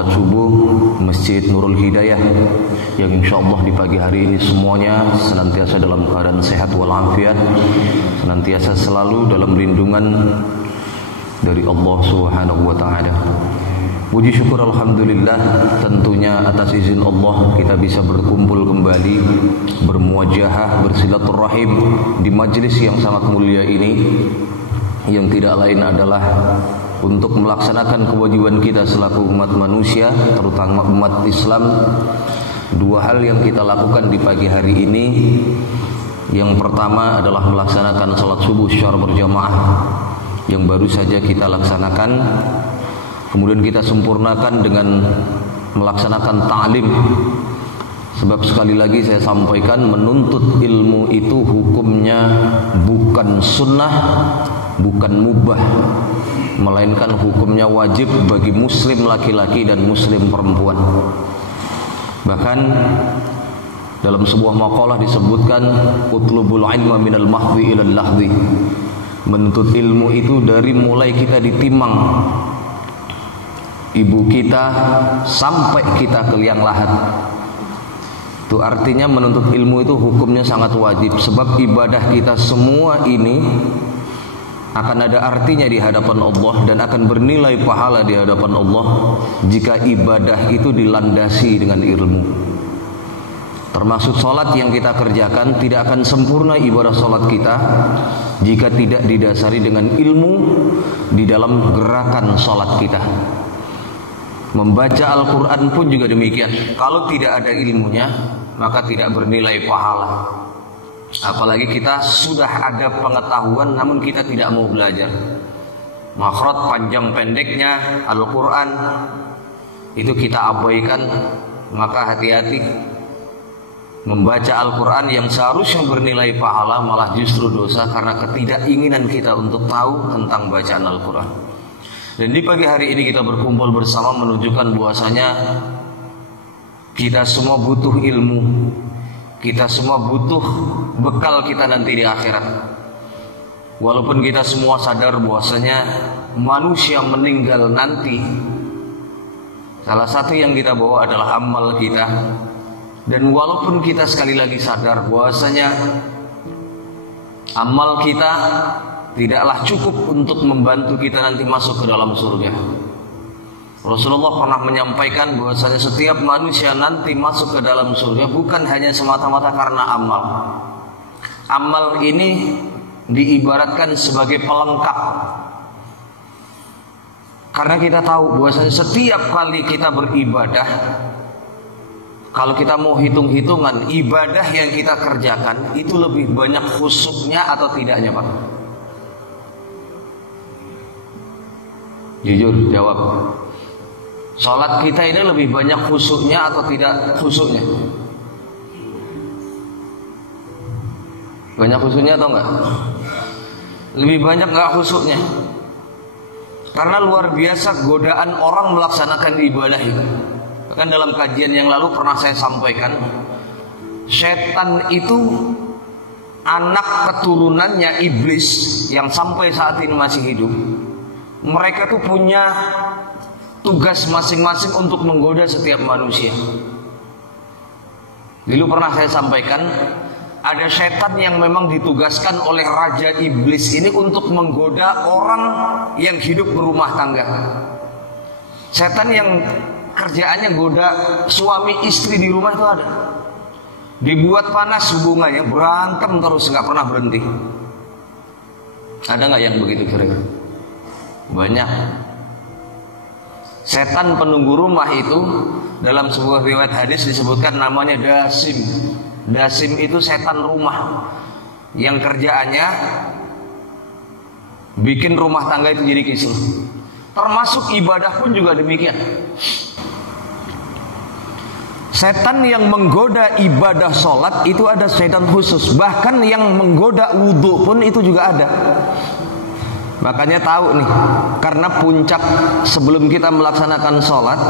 salat subuh Masjid Nurul Hidayah, yang insya Allah di pagi hari ini semuanya senantiasa dalam keadaan sehat walafiat, senantiasa selalu dalam lindungan dari Allah Subhanahu wa Ta'ala. Puji syukur alhamdulillah, tentunya atas izin Allah kita bisa berkumpul kembali, bermuajahah, bersilaturahim di majelis yang sangat mulia ini, yang tidak lain adalah untuk melaksanakan kewajiban kita selaku umat manusia, terutama umat Islam. Dua hal yang kita lakukan di pagi hari ini. Yang pertama adalah melaksanakan salat subuh secara berjamaah yang baru saja kita laksanakan. Kemudian kita sempurnakan dengan melaksanakan ta'lim. Sebab sekali lagi saya sampaikan, menuntut ilmu itu hukumnya bukan sunnah, bukan mubah, melainkan hukumnya wajib bagi muslim laki-laki dan muslim perempuan. Bahkan dalam sebuah maqalah disebutkan, utlubul ilma minal mahdi ilal lahdi. Menuntut ilmu itu dari mulai kita ditimang ibu kita sampai kita ke liang lahat. Itu artinya menuntut ilmu itu hukumnya sangat wajib. Sebab ibadah kita semua ini akan ada artinya di hadapan Allah dan akan bernilai pahala di hadapan Allah jika ibadah itu dilandasi dengan ilmu. Termasuk sholat yang kita kerjakan, tidak akan sempurna ibadah sholat kita jika tidak didasari dengan ilmu di dalam gerakan sholat kita. Membaca Al-Quran pun juga demikian. Kalau tidak ada ilmunya, maka tidak bernilai pahala. Apalagi kita sudah ada pengetahuan namun kita tidak mau belajar. Makhraj panjang pendeknya Al-Quran itu kita abaikan, maka hati-hati. Membaca Al-Quran yang seharusnya bernilai pahala malah justru dosa karena ketidakinginan kita untuk tahu tentang bacaan Al-Quran. Dan di pagi hari ini kita berkumpul bersama menunjukkan bahwasanya kita semua butuh ilmu. Kita semua butuh bekal kita nanti di akhirat. Walaupun kita semua sadar bahwasanya manusia meninggal nanti, salah satu yang kita bawa adalah amal kita. Dan walaupun kita sekali lagi sadar bahwasanya amal kita tidaklah cukup untuk membantu kita nanti masuk ke dalam surga. Rasulullah pernah menyampaikan bahwasanya setiap manusia nanti masuk ke dalam surga bukan hanya semata-mata karena amal. Amal ini diibaratkan sebagai pelengkap. Karena kita tahu bahwasanya setiap kali kita beribadah, kalau kita mau hitung-hitungan ibadah yang kita kerjakan itu lebih banyak khusyuknya atau tidaknya, Pak? Jujur jawab. Salat kita ini lebih banyak khusyuknya atau tidak khusyuknya? Banyak khusyuknya atau enggak? Lebih banyak enggak khusyuknya? Karena luar biasa godaan orang melaksanakan ibadah itu. Bahkan dalam kajian yang lalu pernah saya sampaikan, setan itu anak keturunannya iblis yang sampai saat ini masih hidup. Mereka tuh punya tugas masing-masing untuk menggoda setiap manusia. Dulu pernah saya sampaikan, ada setan yang memang ditugaskan oleh Raja Iblis ini untuk menggoda orang yang hidup berumah tangga. Setan yang kerjaannya goda suami istri di rumah itu ada. Dibuat panas hubungannya, berantem terus, nggak pernah berhenti. Ada nggak yang begitu kira-kira? Banyak. Setan penunggu rumah itu dalam sebuah riwayat hadis disebutkan namanya Dasim. Dasim itu setan rumah yang kerjaannya bikin rumah tangga itu jadi kisruh. Termasuk ibadah pun juga demikian. Setan yang menggoda ibadah sholat itu ada setan khusus. Bahkan yang menggoda wudhu pun itu juga ada. Makanya tahu nih, karena puncak sebelum kita melaksanakan sholat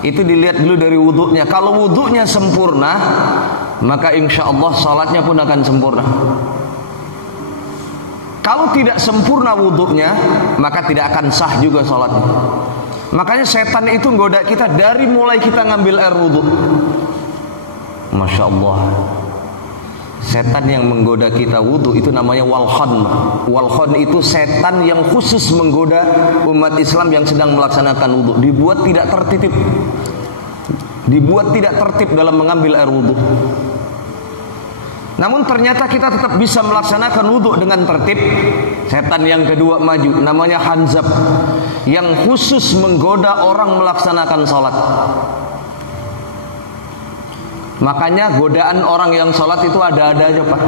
itu dilihat dulu dari wudhunya. Kalau wudhunya sempurna, maka insya Allah sholatnya pun akan sempurna. Kalau tidak sempurna wudhunya, maka tidak akan sah juga sholatnya. Makanya setan itu nggoda kita dari mulai kita ngambil air wudhu. Masya Allah. Setan yang menggoda kita wudhu itu namanya walkhan. Walkhan itu setan yang khusus menggoda umat Islam yang sedang melaksanakan wudhu. Dibuat tidak tertib, dibuat tidak tertib dalam mengambil air wudhu. Namun ternyata kita tetap bisa melaksanakan wudhu dengan tertib. Setan yang kedua maju, namanya Hanzab, yang khusus menggoda orang melaksanakan sholat. Makanya godaan orang yang sholat itu ada-ada aja Pak.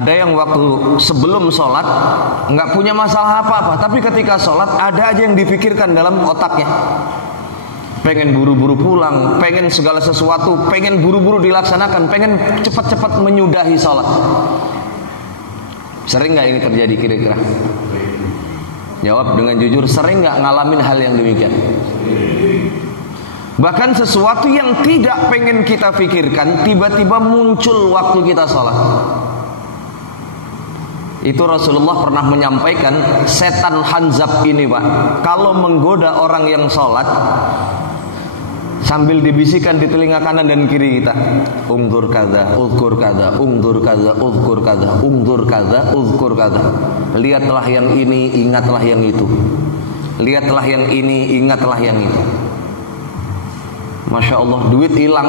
Ada yang waktu sebelum sholat nggak punya masalah apa-apa, tapi ketika sholat ada aja yang dipikirkan dalam otaknya. Pengen buru-buru pulang, pengen segala sesuatu, pengen buru-buru dilaksanakan, pengen cepat-cepat menyudahi sholat. Sering nggak ini terjadi kira-kira? Jawab dengan jujur, sering nggak ngalamin hal yang demikian? Bahkan sesuatu yang tidak pengen kita pikirkan tiba-tiba muncul waktu kita sholat. Itu Rasulullah pernah menyampaikan, setan Hanzab ini Pak, kalau menggoda orang yang sholat, sambil dibisikkan di telinga kanan dan kiri kita, ungdur kada, uzkur kada, ungdur kada, uzkur kada, ungdur kada, uzkur kada. Lihatlah yang ini, ingatlah yang itu. Lihatlah yang ini, ingatlah yang itu. Masya Allah, duit hilang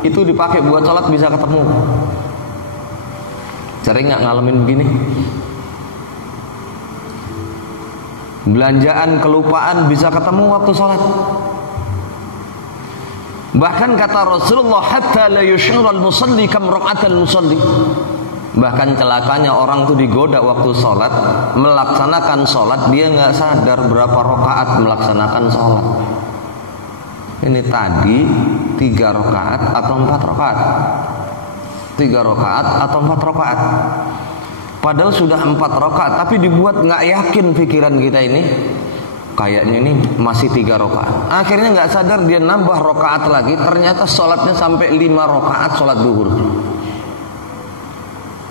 itu dipakai buat sholat bisa ketemu. Sering nggak ngalamin begini? Belanjaan kelupaan bisa ketemu waktu sholat. Bahkan kata Rasulullah, hatta la yushurul musalli kam raqatal musalli. Bahkan celakanya orang tuh digoda waktu sholat, melaksanakan sholat, dia nggak sadar berapa rakaat melaksanakan sholat. Ini tadi 3 rakaat atau 4 rakaat, 3 rakaat atau 4 rakaat. Padahal sudah 4 rakaat, tapi dibuat nggak yakin pikiran kita ini. Kayaknya ini masih 3 rakaat. Akhirnya nggak sadar dia nambah rakaat lagi. Ternyata sholatnya sampai 5 rakaat sholat duhur.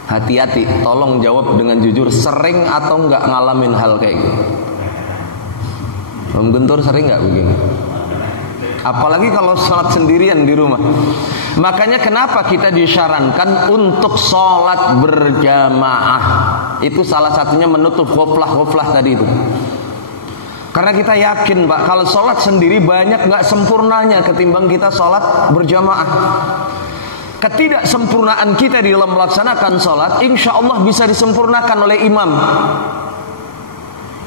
Hati-hati, tolong jawab dengan jujur, sering atau nggak ngalamin hal kayak gitu? Om Guntur sering nggak begini? Apalagi kalau sholat sendirian di rumah. Makanya kenapa kita disyarankan untuk sholat berjamaah? Itu salah satunya menutup ghaflah tadi itu. Karena kita yakin Pak, kalau sholat sendiri banyak gak sempurnanya ketimbang kita sholat berjamaah. Ketidaksempurnaan kita di dalam melaksanakan sholat, insya Allah bisa disempurnakan oleh imam.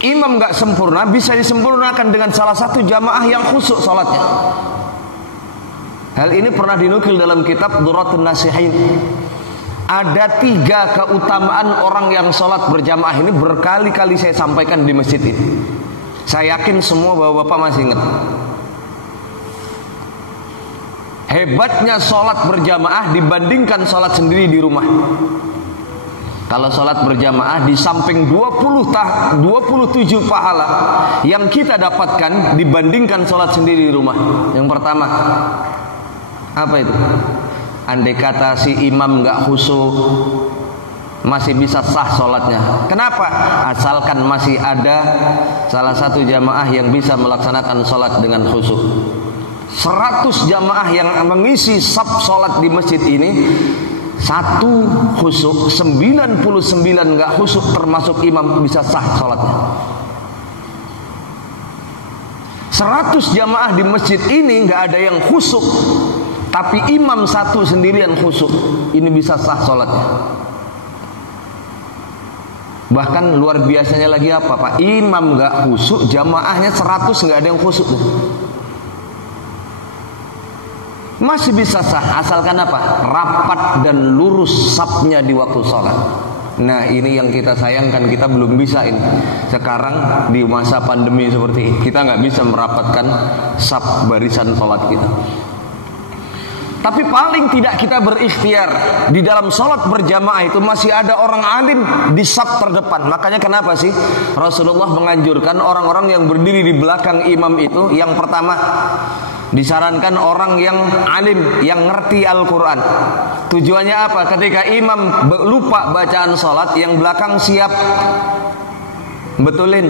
Imam gak sempurna, bisa disempurnakan dengan salah satu jamaah yang khusyuk sholatnya. Hal ini pernah dinukil dalam kitab Durratun Nasihin. Ada 3 keutamaan orang yang sholat berjamaah ini, berkali-kali saya sampaikan di masjid ini. Saya yakin semua bapak-bapak masih ingat. Hebatnya sholat berjamaah dibandingkan sholat sendiri di rumah. Kalau sholat berjamaah, di samping 27 pahala yang kita dapatkan dibandingkan sholat sendiri di rumah. Yang pertama, apa itu? Andai kata si imam gak khusyuk, masih bisa sah sholatnya. Kenapa? Asalkan masih ada salah satu jamaah yang bisa melaksanakan sholat dengan khusyuk. 100 jamaah yang mengisi saf sholat di masjid ini, 1 khusyuk, 99 gak khusyuk termasuk imam bisa sah sholatnya. 100 jamaah di masjid ini gak ada yang khusyuk, tapi imam 1 sendirian khusyuk, ini bisa sah sholatnya. Bahkan luar biasanya lagi apa Pak? Imam gak khusyuk, jamaahnya 100 gak ada yang khusyuk. Masih bisa sah, asalkan apa? Rapat dan lurus safnya di waktu sholat. Nah ini yang kita sayangkan, kita belum bisa ini. Sekarang di masa pandemi seperti ini, kita gak bisa merapatkan saf barisan sholat kita. Tapi paling tidak kita berikhtiar di dalam sholat berjamaah itu masih ada orang alim di saf terdepan. Makanya kenapa sih Rasulullah menganjurkan orang-orang yang berdiri di belakang imam itu, yang pertama disarankan orang yang alim, yang ngerti Al-Quran. Tujuannya apa? Ketika imam lupa bacaan sholat, yang belakang siap betulin.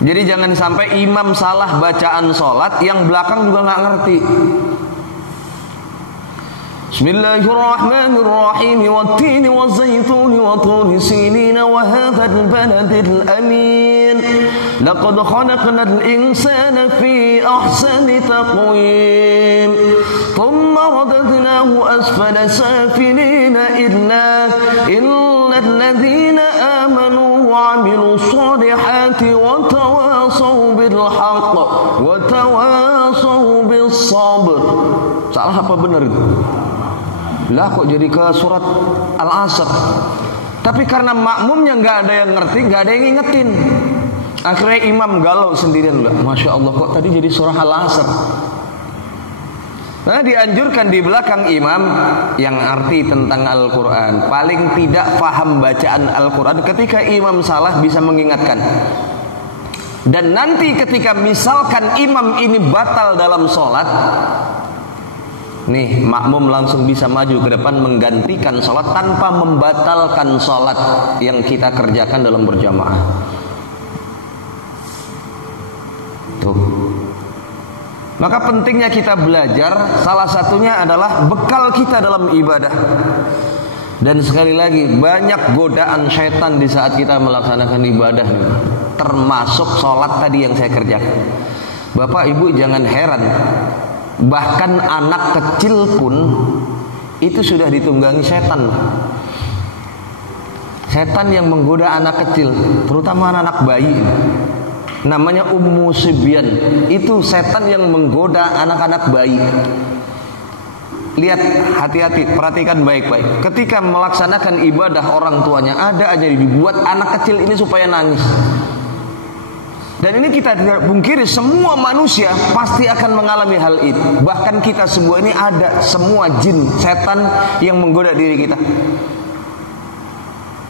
Jadi jangan sampai imam salah bacaan sholat, yang belakang juga nggak ngerti. Bismillahirrahmanirrahim. Wat-tini waz-zaytuni wa turi sinina wa hadzal baladil amin. Laqad khalaqnal insana fi ahsani taqwim. Thumma radadnahu asfala safilina illa alladhina amanu wa 'amilus solihati wa tawasaw bil haqq wa tawasaw bis sabr. Salah apa benar itu? Lah kok jadi ke surat Al-Asr? Tapi karena makmumnya nggak ada yang ngerti, nggak ada yang ngingetin, akhirnya imam galau sendirian. Masya Allah, kok tadi jadi surah Al-Asr? Nah, dianjurkan di belakang imam yang arti tentang Al-Quran, paling tidak paham bacaan Al-Quran, ketika imam salah bisa mengingatkan. Dan nanti ketika misalkan imam ini batal dalam sholat, nih makmum langsung bisa maju ke depan menggantikan sholat tanpa membatalkan sholat yang kita kerjakan dalam berjamaah. Tuh. Maka pentingnya kita belajar, salah satunya adalah bekal kita dalam ibadah. Dan sekali lagi, banyak godaan syaitan di saat kita melaksanakan ibadah, termasuk sholat tadi yang saya kerjakan. Bapak ibu jangan heran, bahkan anak kecil pun itu sudah ditunggangi setan. Setan yang menggoda anak kecil, terutama anak bayi, namanya Ummu Sibyan. Itu setan yang menggoda anak-anak bayi. Lihat, hati-hati, perhatikan baik-baik. Ketika melaksanakan ibadah orang tuanya, ada aja dibuat anak kecil ini supaya nangis. Dan ini kita tidak pungkiri, semua manusia pasti akan mengalami hal itu. Bahkan kita semua ini ada semua jin, setan yang menggoda diri kita.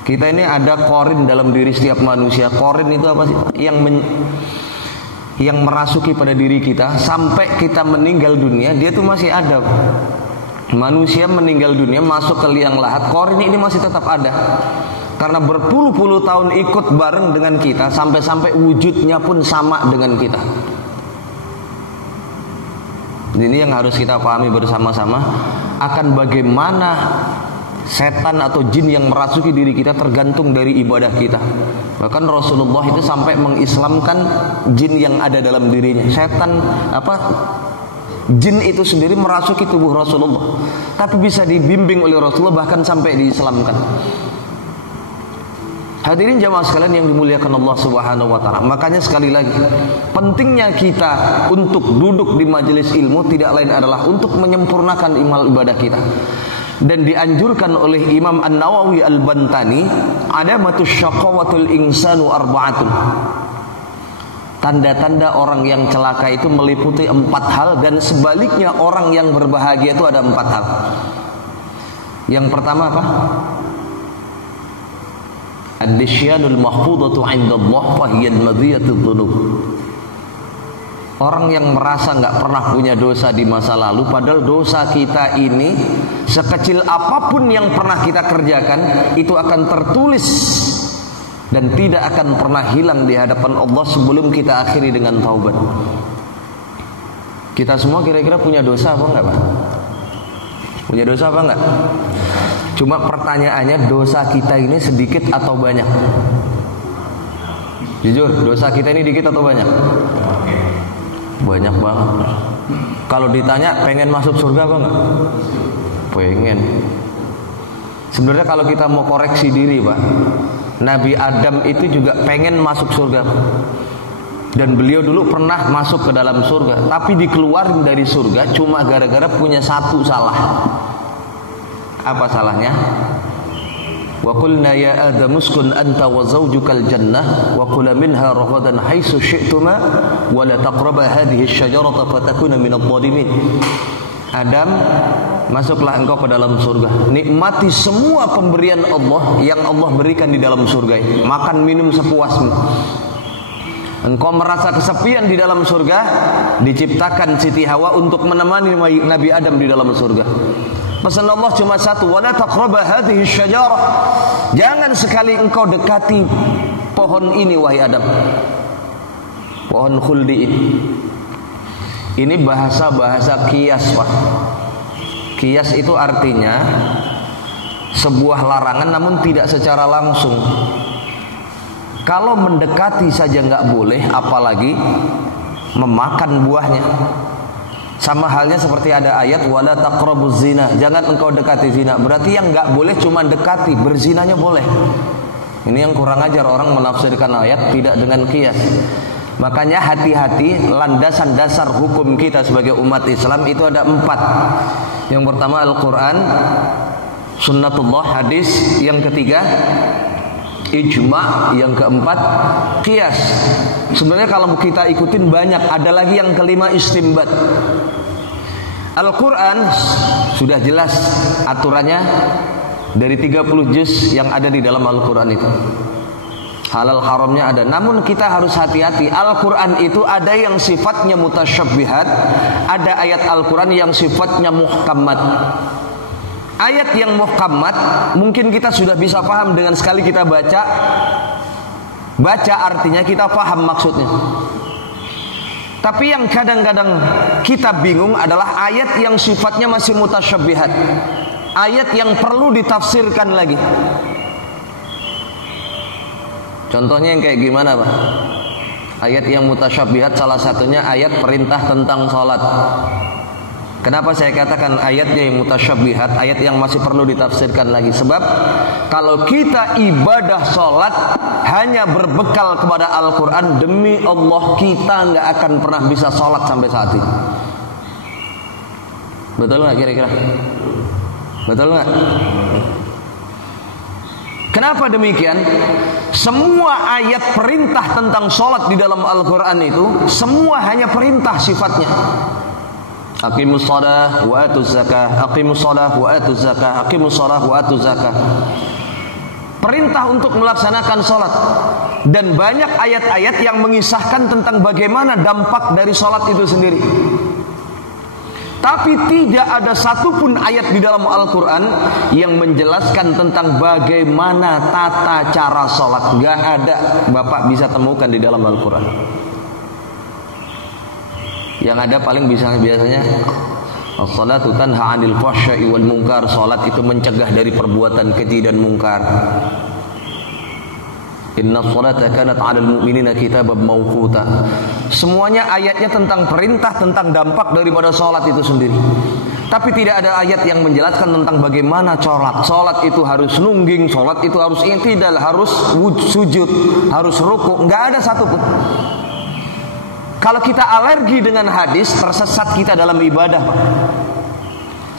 Kita ini ada korin dalam diri setiap manusia. Korin itu apa sih? Yang merasuki pada diri kita sampai kita meninggal dunia, dia tuh masih ada. Manusia meninggal dunia masuk ke liang lahat, korin ini masih tetap ada. Karena berpuluh-puluh tahun ikut bareng dengan kita, sampai-sampai wujudnya pun sama dengan kita. Ini yang harus kita pahami bersama-sama, akan bagaimana setan atau jin yang merasuki diri kita tergantung dari ibadah kita. Bahkan Rasulullah itu sampai mengislamkan jin yang ada dalam dirinya. Jin itu sendiri merasuki tubuh Rasulullah, tapi bisa dibimbing oleh Rasulullah, bahkan sampai diislamkan. Hadirin jamaah sekalian yang dimuliakan Allah Subhanahu wa taala. Makanya sekali lagi, pentingnya kita untuk duduk di majelis ilmu tidak lain adalah untuk menyempurnakan amal ibadah kita. Dan dianjurkan oleh Imam An-Nawawi Al-Bantani, adamatus syaqawatul insanu arba'atun. Tanda-tanda orang yang celaka itu meliputi 4 hal, dan sebaliknya orang yang berbahagia itu ada 4 hal. Yang pertama apa? Ad-disyanul mahfudatu 'inda Allah fa hiya madhiyatud dzunub. Orang yang merasa nggak pernah punya dosa di masa lalu, padahal dosa kita ini sekecil apapun yang pernah kita kerjakan itu akan tertulis dan tidak akan pernah hilang di hadapan Allah sebelum kita akhiri dengan taubat. Kita semua kira-kira punya dosa apa enggak, Pak? Punya dosa apa enggak? Cuma pertanyaannya, dosa kita ini sedikit atau banyak? Jujur, dosa kita ini dikit atau banyak? Banyak banget. Kalau ditanya pengen masuk surga apa enggak? Pengen. Sebenarnya kalau kita mau koreksi diri, Pak, Nabi Adam itu juga pengen masuk surga. Dan beliau dulu pernah masuk ke dalam surga, tapi dikeluarin dari surga cuma gara-gara punya satu salah. Apa salahnya? Wa qulna ya Adam uskun anta wa zawjukal jannah wa kula minha ragadan haitsu syi'tuma wa la taqraba hadhihi asy-syajarata fatakuna minadh dhalimin. Adam, masuklah engkau ke dalam surga. Nikmati semua pemberian Allah yang Allah berikan di dalam surga. Makan minum sepuasmu. Engkau merasa kesepian di dalam surga, diciptakan Siti Hawa untuk menemani Nabi Adam di dalam surga. Pesan Allah cuma satu, wala taqraba hadhihi syajarah. Jangan sekali engkau dekati pohon ini wahai Adam. Pohon khuldi ini bahasa kias, Pak. Kias itu artinya sebuah larangan namun tidak secara langsung. Kalau mendekati saja nggak boleh, apalagi memakan buahnya. Sama halnya seperti ada ayat wala taqrabuz zina, jangan engkau dekati zina. Berarti yang nggak boleh cuma dekati, berzinanya boleh. Ini yang kurang ajar orang menafsirkan ayat tidak dengan qiyas. Makanya hati-hati, landasan dasar hukum kita sebagai umat Islam itu ada 4. Yang pertama Al-Quran, sunnatullah, hadis. Yang ketiga ijma'. Yang keempat qiyas. Sebenarnya kalau kita ikutin banyak. Ada lagi yang kelima istinbat. Al-Quran sudah jelas aturannya dari 30 juz yang ada di dalam Al-Quran itu. Halal haramnya ada. Namun kita harus hati-hati. Al-Quran itu ada yang sifatnya mutasyabbihat, ada ayat Al-Quran yang sifatnya muhkamat. Ayat yang muhkamat mungkin kita sudah bisa paham dengan sekali kita baca. Baca artinya kita paham maksudnya. Tapi yang kadang-kadang kita bingung adalah ayat yang sifatnya masih mutasyabbihat, ayat yang perlu ditafsirkan lagi. Contohnya yang kayak gimana, Pak? Ayat yang mutasyabbihat salah satunya ayat perintah tentang sholat. Kenapa saya katakan ayatnya yang mutasyabbihat, ayat yang masih perlu ditafsirkan lagi? Sebab kalau kita ibadah sholat hanya berbekal kepada Al-Quran, demi Allah kita nggak akan pernah bisa sholat sampai saat ini. Betul nggak kira-kira? Betul nggak? Kenapa demikian? Semua ayat perintah tentang sholat di dalam Al-Quran itu semua hanya perintah sifatnya. Aqimus shalah wa atuz zakah, aqimus shalah wa atuz zakah, aqimus shalah wa atuz zakah. Perintah untuk melaksanakan sholat. Dan banyak ayat-ayat yang mengisahkan tentang bagaimana dampak dari sholat itu sendiri. Tapi tidak ada satupun ayat di dalam Al-Quran yang menjelaskan tentang bagaimana tata cara sholat. Gak ada, Bapak bisa temukan di dalam Al-Quran. Yang ada paling biasanya as-salatu tanha 'anil fahsya'i wal munkar. Salat itu mencegah dari perbuatan keji dan mungkar. Inna salata kanat 'alal mu'minina kitaban mawquta. Semuanya ayatnya tentang perintah, tentang dampak daripada salat itu sendiri. Tapi tidak ada ayat yang menjelaskan tentang bagaimana salat. Salat itu harus nungging, salat itu harus i'tidal, harus sujud, harus ruku'. Enggak ada satupun. Kalau kita alergi dengan hadis, tersesat kita dalam ibadah, Pak.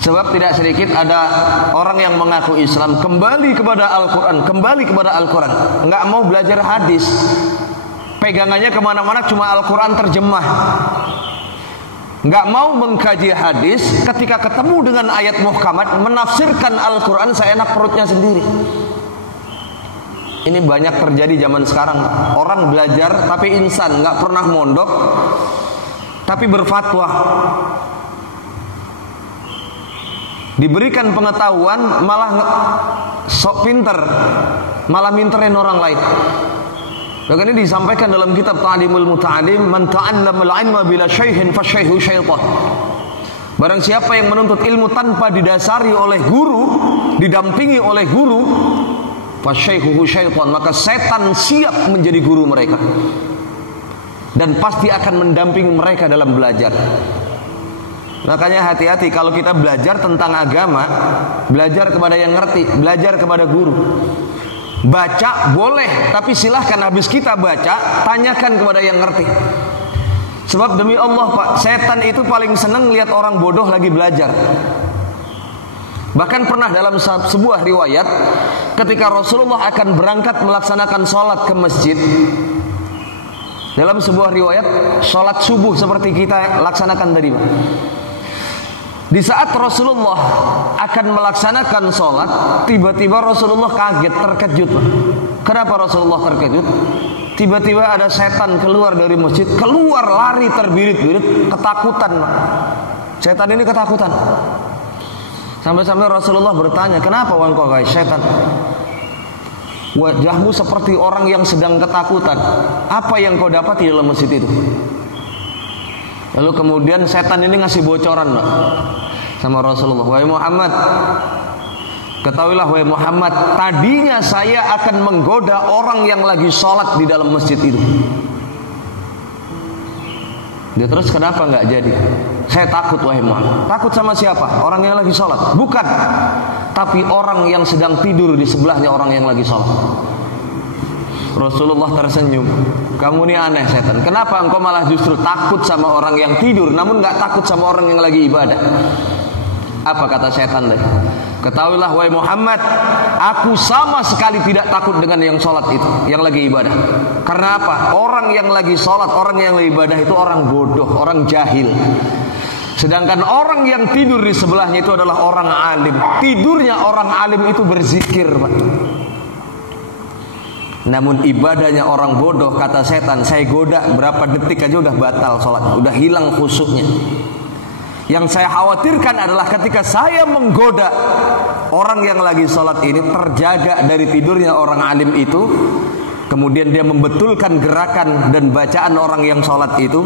Sebab tidak sedikit ada orang yang mengaku Islam, kembali kepada Al-Quran, kembali kepada Al-Quran, nggak mau belajar hadis. Pegangannya kemana-mana cuma Al-Quran terjemah, nggak mau mengkaji hadis. Ketika ketemu dengan ayat muhkamat, menafsirkan Al-Quran seenak perutnya sendiri. Ini banyak terjadi zaman sekarang. Orang belajar tapi insan, nggak pernah mondok, tapi berfatwa. Diberikan pengetahuan malah sok pinter, malah minterin orang lain. Dan ini disampaikan dalam kitab Ta'limul Muta'alim, man ta'allamal ilma bila syaihin fasyaihu syaitan. Barang siapa yang menuntut ilmu tanpa didasari oleh guru, didampingi oleh guru, fasyaihu syaitan, maka setan siap menjadi guru mereka dan pasti akan mendampingi mereka dalam belajar. Makanya hati-hati kalau kita belajar tentang agama, belajar kepada yang ngerti, belajar kepada guru. Baca boleh, tapi silahkan habis kita baca, tanyakan kepada yang ngerti. Sebab demi Allah, Pak, setan itu paling senang lihat orang bodoh lagi belajar. Bahkan pernah dalam sebuah riwayat, ketika Rasulullah akan berangkat melaksanakan sholat ke masjid, dalam sebuah riwayat sholat subuh seperti kita laksanakan tadi, Pak. Di saat Rasulullah akan melaksanakan sholat, tiba-tiba Rasulullah kaget, terkejut. Kenapa Rasulullah terkejut? Tiba-tiba ada setan keluar dari masjid, keluar lari terbirit-birit, ketakutan. Setan ini ketakutan. Sampai-sampai Rasulullah bertanya, kenapa engkau guys setan? Wajahmu seperti orang yang sedang ketakutan. Apa yang kau dapat di dalam masjid itu? Lalu kemudian setan ini ngasih bocoran, Pak, sama Rasulullah. Wahai Muhammad, ketahuilah wahai Muhammad, tadinya saya akan menggoda orang yang lagi sholat di dalam masjid itu. Dia terus kenapa nggak jadi? Saya takut wahai Muhammad. Takut sama siapa? Orang yang lagi sholat? Bukan. Tapi orang yang sedang tidur di sebelahnya orang yang lagi sholat. Rasulullah tersenyum. Kamu ini aneh setan. Kenapa engkau malah justru takut sama orang yang tidur, namun nggak takut sama orang yang lagi ibadah? Apa kata setan tadi? Ketahuilah wahai Muhammad, aku sama sekali tidak takut dengan yang sholat itu, yang lagi ibadah. Karena apa? Orang yang lagi sholat, orang yang lagi ibadah itu orang bodoh, orang jahil. Sedangkan orang yang tidur di sebelahnya itu adalah orang alim. Tidurnya orang alim itu berzikir, Pak. Namun ibadahnya orang bodoh, kata setan, saya goda berapa detik aja udah batal sholat, udah hilang khusyuknya. Yang saya khawatirkan adalah ketika saya menggoda orang yang lagi sholat ini, terjaga dari tidurnya orang alim itu, kemudian dia membetulkan gerakan dan bacaan orang yang sholat itu,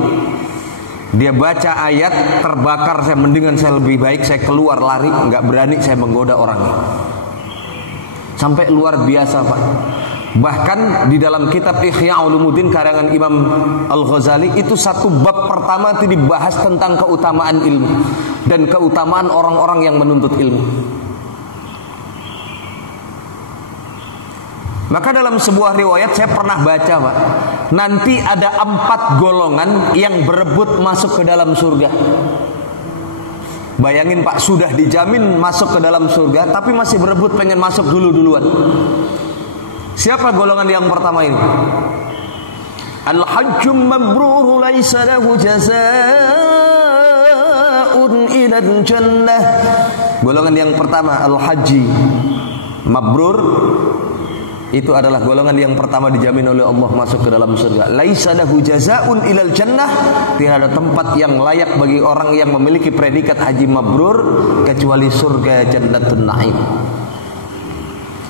dia baca ayat, terbakar, saya mendingan saya lebih baik saya keluar lari, nggak berani saya menggoda orangnya. Sampai luar biasa, Pak. Bahkan di dalam kitab Ihya Ulumuddin karangan Imam Al-Ghazali itu satu bab pertama itu dibahas tentang keutamaan ilmu dan keutamaan orang-orang yang menuntut ilmu. Maka dalam sebuah riwayat saya pernah baca, Pak, nanti ada 4 golongan yang berebut masuk ke dalam surga. Bayangin, Pak, sudah dijamin masuk ke dalam surga tapi masih berebut pengen masuk duluan. Siapa golongan yang pertama ini? Al-hajjum mabrur laisa lahu jazaa'un ila jannah. Golongan yang pertama al-haji mabrur, itu adalah golongan yang pertama dijamin oleh Allah masuk ke dalam surga. Laisa lahu jazaa'un ila jannah. Tidak ada tempat yang layak bagi orang yang memiliki predikat haji mabrur kecuali surga Jannatun Na'im.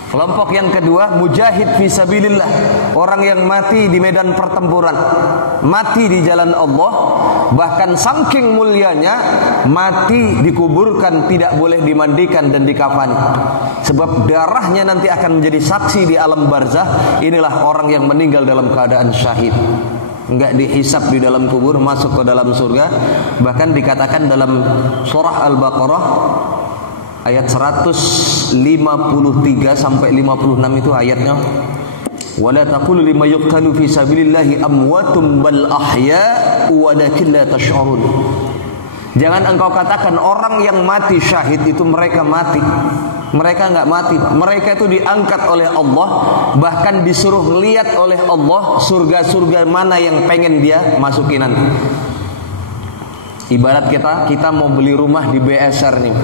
Kelompok yang kedua, mujahid fisabilillah, orang yang mati di medan pertempuran, mati di jalan Allah, bahkan saking mulianya mati dikuburkan, tidak boleh dimandikan dan dikafani, sebab darahnya nanti akan menjadi saksi di alam barzah. Inilah orang yang meninggal dalam keadaan syahid, enggak dihisab di dalam kubur, masuk ke dalam surga. Bahkan dikatakan dalam surah Al-Baqarah ayat 153 sampai 56 itu ayatnya, wala taqulu lima yuqtalu fi sabilillahi amwatum bal ahya walakin la tash'urun. Jangan engkau katakan orang yang mati syahid itu mereka mati. Mereka enggak mati, mereka itu diangkat oleh Allah, bahkan disuruh lihat oleh Allah surga-surga mana yang pengen dia masukin nanti. Ibarat kita mau beli rumah di BSR nih.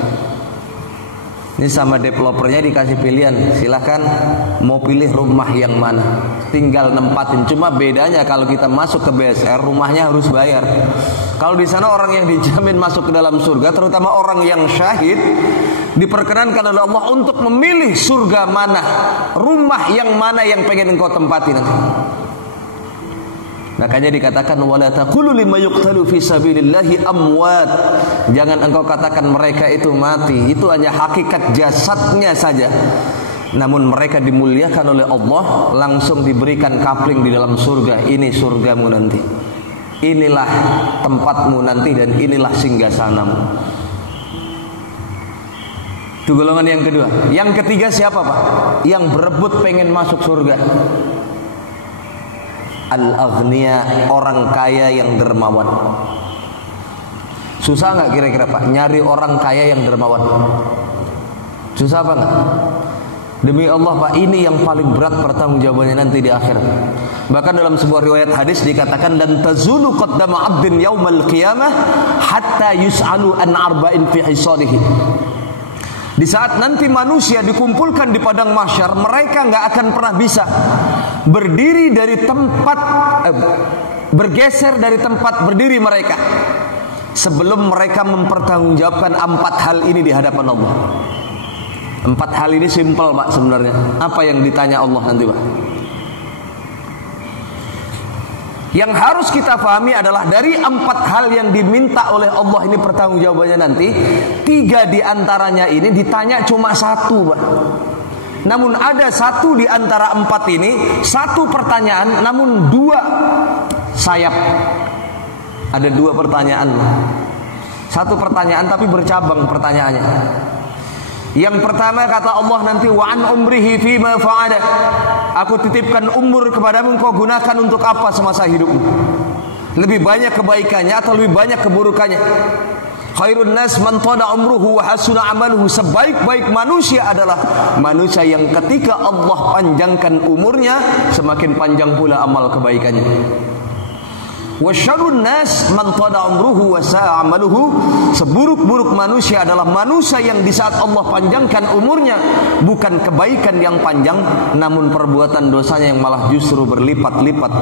Ini sama developernya dikasih pilihan, silahkan mau pilih rumah yang mana, tinggal nempatin. Cuma bedanya kalau kita masuk ke BSR, rumahnya harus bayar. Kalau di sana orang yang dijamin masuk ke dalam surga, terutama orang yang syahid, diperkenankan oleh Allah untuk memilih surga mana, rumah yang mana yang pengen engkau tempati nanti. Makanya dikatakan wala taqulu lima yuqtalu fi sabilillahi amwat. Jangan engkau katakan mereka itu mati, itu hanya hakikat jasadnya saja. Namun mereka dimuliakan oleh Allah, langsung diberikan kapling di dalam surga. Ini surgamu nanti, inilah tempatmu nanti, dan inilah singgasanamu. Itu golongan yang kedua. Yang ketiga siapa, Pak? Yang berebut pengen masuk surga. Al-aghniya, orang kaya yang dermawan. Susah nggak kira-kira, Pak, nyari orang kaya yang dermawan? Susah apa nggak? Demi Allah, Pak, ini yang paling berat pertanggungjawabannya nanti di akhirat. Bahkan dalam sebuah riwayat hadis dikatakan, dan tazulu qaddama 'abdin yaumal qiyamah hatta yus'alu an arba'in fi hisadihi. Di saat nanti manusia dikumpulkan di padang mahsyar, mereka nggak akan pernah bisa berdiri dari tempat, bergeser dari tempat berdiri mereka sebelum mereka mempertanggungjawabkan 4 hal ini di hadapan Allah. 4 hal ini simpel Pak sebenarnya. Apa yang ditanya Allah nanti Pak? Yang harus kita pahami adalah dari 4 hal yang diminta oleh Allah ini pertanggungjawabannya nanti, 3 diantaranya ini ditanya cuma 1 Pak. Namun ada 1 di antara 4 ini, 1 pertanyaan namun 2 sayap. Ada 2 pertanyaan. 1 pertanyaan tapi bercabang pertanyaannya. Yang pertama kata Allah nanti, wa an umrihi fima fa'ada. Aku titipkan umur kepadamu, engkau gunakan untuk apa semasa hidupmu? Lebih banyak kebaikannya atau lebih banyak keburukannya? Khairun nas man tada umruhu wa hasuna amaluhu. Sebaik-baik manusia adalah manusia yang ketika Allah panjangkan umurnya, semakin panjang pula amal kebaikannya. Wa syarrun nas man tada umruhu wa sa'a amaluhu. Seburuk-buruk manusia adalah manusia yang di saat Allah panjangkan umurnya, bukan kebaikan yang panjang, namun perbuatan dosanya yang malah justru berlipat-lipat.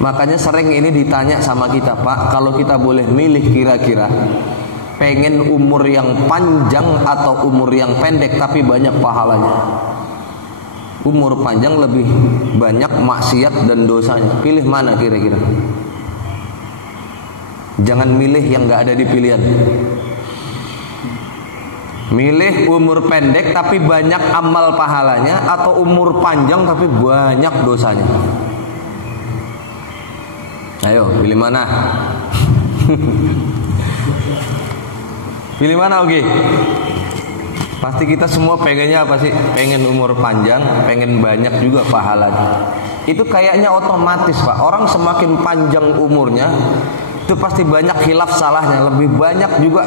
Makanya sering ini ditanya sama kita, Pak, kalau kita boleh milih kira-kira pengen umur yang panjang atau umur yang pendek tapi banyak pahalanya? Umur panjang lebih banyak maksiat dan dosanya. Pilih mana kira-kira? Jangan milih yang gak ada di pilihan. Milih umur pendek tapi banyak amal pahalanya, atau umur panjang tapi banyak dosanya. Ayo, pilih mana? Pilih mana, oke? Pasti kita semua pengennya apa sih? Pengen umur panjang, pengen banyak juga pahalanya. Itu kayaknya otomatis Pak. Orang semakin panjang umurnya, itu pasti banyak khilaf salahnya, lebih banyak juga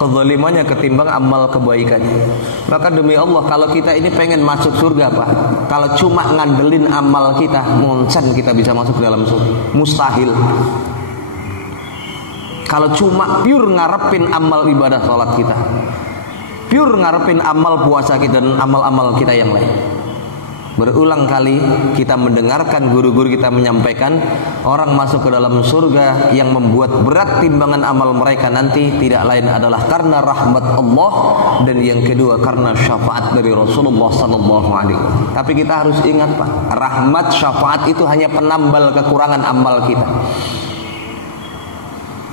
kezalimannya ketimbang amal kebaikannya. Maka demi Allah, kalau kita ini pengen masuk surga Pak, kalau cuma ngandelin amal kita, monsen kita bisa masuk ke dalam surga. Mustahil. Kalau cuma pure ngarepin amal ibadah sholat kita, pure ngarepin amal puasa kita dan amal-amal kita yang lain. Berulang kali kita mendengarkan guru-guru kita menyampaikan, orang masuk ke dalam surga yang membuat berat timbangan amal mereka nanti tidak lain adalah karena rahmat Allah, dan yang kedua karena syafaat dari Rasulullah SAW. Tapi kita harus ingat Pak, rahmat syafaat itu hanya penambal kekurangan amal kita.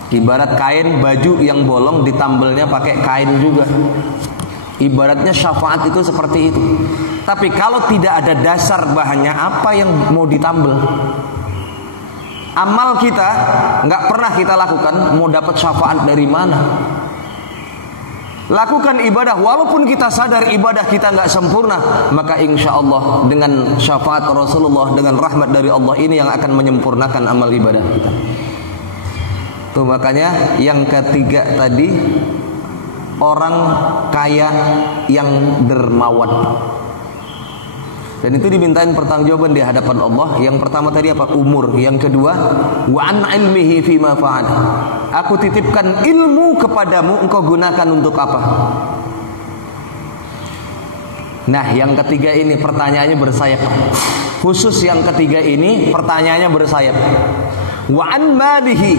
Ibarat kain, baju yang bolong ditambelnya pakai kain juga. Ibaratnya syafaat itu seperti itu. Tapi kalau tidak ada dasar bahannya, apa yang mau ditambel? Amal kita nggak pernah kita lakukan, mau dapat syafaat dari mana? Lakukan ibadah walaupun kita sadar ibadah kita nggak sempurna, maka insya Allah dengan syafaat Rasulullah, dengan rahmat dari Allah ini yang akan menyempurnakan amal ibadah kita. Tuh makanya yang ketiga tadi, orang kaya yang dermawan. Dan itu dimintain pertanggungjawaban di hadapan Allah. Yang pertama tadi apa? Umur. Yang kedua, wa an ilmihi fima fa'ala. Aku titipkan ilmu kepadamu, engkau gunakan untuk apa? Nah, yang ketiga ini pertanyaannya bersayap. Khusus yang ketiga ini pertanyaannya bersayap. Wa an malihi.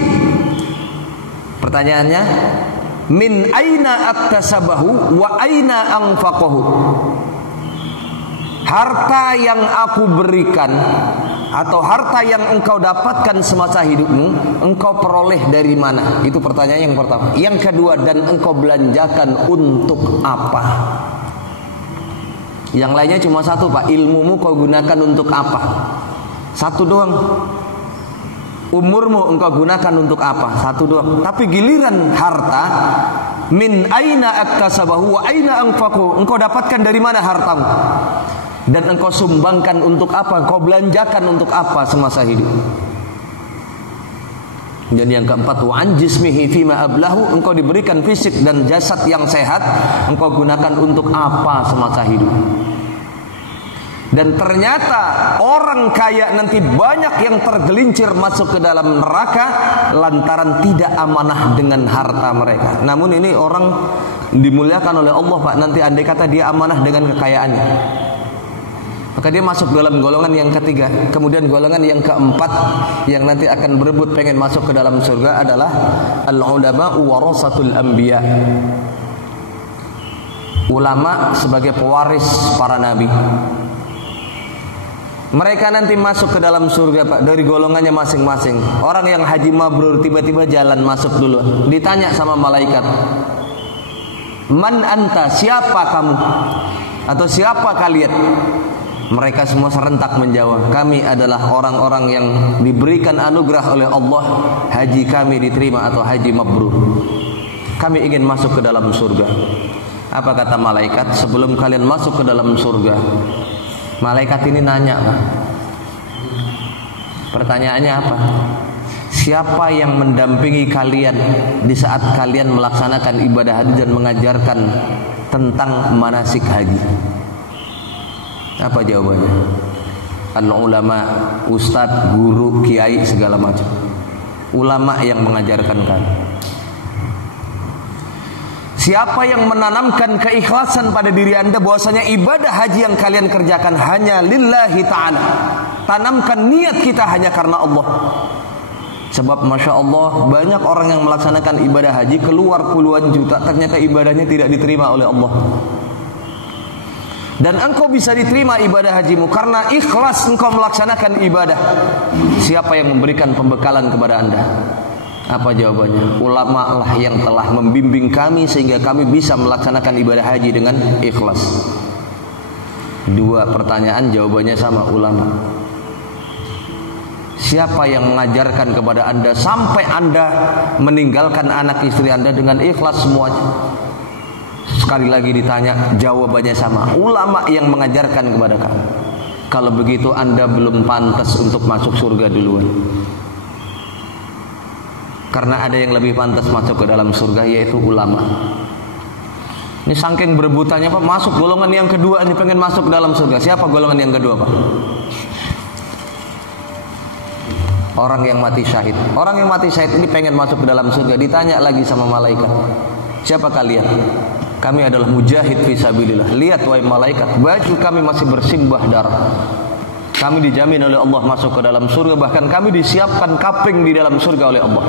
Pertanyaannya, min aina aktasabahu wa aina anfaqahu. Harta yang aku berikan atau harta yang engkau dapatkan semasa hidupmu, engkau peroleh dari mana? Itu pertanyaan yang pertama. Yang kedua, dan engkau belanjakan untuk apa? Yang lainnya cuma satu Pak, ilmumu kau gunakan untuk apa? Satu doang. Umurmu engkau gunakan untuk apa? Satu doang. Tapi giliran harta, min aina aktasabahu wa aina anfaqahu. Engkau dapatkan dari mana hartamu? Dan engkau sumbangkan untuk apa? Engkau belanjakan untuk apa semasa hidup? Dan yang keempat, wa an jismihi fima ablahu. Engkau diberikan fisik dan jasad yang sehat, engkau gunakan untuk apa semasa hidup? Dan ternyata orang kaya nanti banyak yang tergelincir masuk ke dalam neraka lantaran tidak amanah dengan harta mereka. Namun ini orang dimuliakan oleh Allah Pak. Nanti andai kata dia amanah dengan kekayaannya, maka dia masuk dalam golongan yang ketiga. Kemudian golongan yang keempat yang nanti akan berebut pengen masuk ke dalam surga adalah al-ulama warasatul anbiya. Ulama sebagai pewaris para nabi. Mereka nanti masuk ke dalam surga, Pak, dari golongannya masing-masing. Orang yang haji mabrur tiba-tiba jalan masuk dulu. Ditanya sama malaikat, "Man anta? Siapa kamu?" Atau siapa kalian? Mereka semua serentak menjawab, "Kami adalah orang-orang yang diberikan anugerah oleh Allah, haji kami diterima atau haji mabrur. Kami ingin masuk ke dalam surga." Apa kata malaikat? Sebelum kalian masuk ke dalam surga, malaikat ini nanya, Pak. Pertanyaannya apa? Siapa yang mendampingi kalian di saat kalian melaksanakan ibadah haji dan mengajarkan tentang manasik haji? Apa jawabannya? Al-ulama, ustadz, guru, kiai, segala macam. Ulama yang mengajarkan kalian. Siapa yang menanamkan keikhlasan pada diri anda bahwasanya ibadah haji yang kalian kerjakan hanya lillahi ta'ala. Tanamkan niat kita hanya karena Allah. Sebab Masya Allah banyak orang yang melaksanakan ibadah haji keluar puluhan juta, ternyata ibadahnya tidak diterima oleh Allah. Dan engkau bisa diterima ibadah hajimu karena ikhlas engkau melaksanakan ibadah. Siapa yang memberikan pembekalan kepada anda? Apa jawabannya? Ulama lah yang telah membimbing kami sehingga kami bisa melaksanakan ibadah haji dengan ikhlas. Dua pertanyaan jawabannya sama, ulama. Siapa yang mengajarkan kepada anda sampai anda meninggalkan anak istri anda dengan ikhlas semuanya? Sekali lagi ditanya, jawabannya sama, ulama yang mengajarkan kepada kamu. Kalau begitu anda belum pantas untuk masuk surga duluan. Karena ada yang lebih pantas masuk ke dalam surga, yaitu ulama. Ini saking berebutannya, Pak, masuk golongan yang kedua, ini pengen masuk ke dalam surga. Siapa golongan yang kedua, Pak? Orang yang mati syahid. Orang yang mati syahid ini pengen masuk ke dalam surga. Ditanya lagi sama malaikat, siapa kalian? Kami adalah mujahid fisabilillah. Lihat wahai malaikat, baju kami masih bersimbah darah. Kami dijamin oleh Allah masuk ke dalam surga. Bahkan kami disiapkan kaping di dalam surga oleh Allah.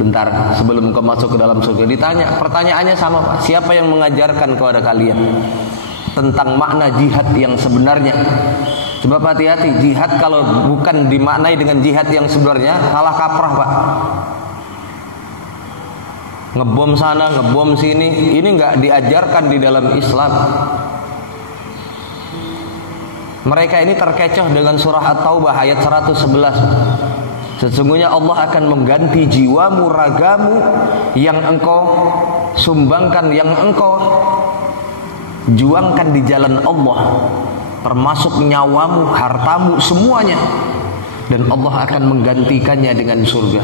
Bentar, sebelum kau masuk ke dalam surga ditanya, pertanyaannya sama, Pak. Siapa yang mengajarkan kepada kalian tentang makna jihad yang sebenarnya? Sebab hati-hati, jihad kalau bukan dimaknai dengan jihad yang sebenarnya salah kaprah, Pak. Ngebom sana, ngebom sini, ini nggak diajarkan di dalam Islam. Mereka ini terkecoh dengan surah At-Taubah ayat 111. Sesungguhnya Allah akan mengganti jiwamu, ragamu yang engkau sumbangkan, yang engkau juangkan di jalan Allah, termasuk nyawamu, hartamu, semuanya. Dan Allah akan menggantikannya dengan surga.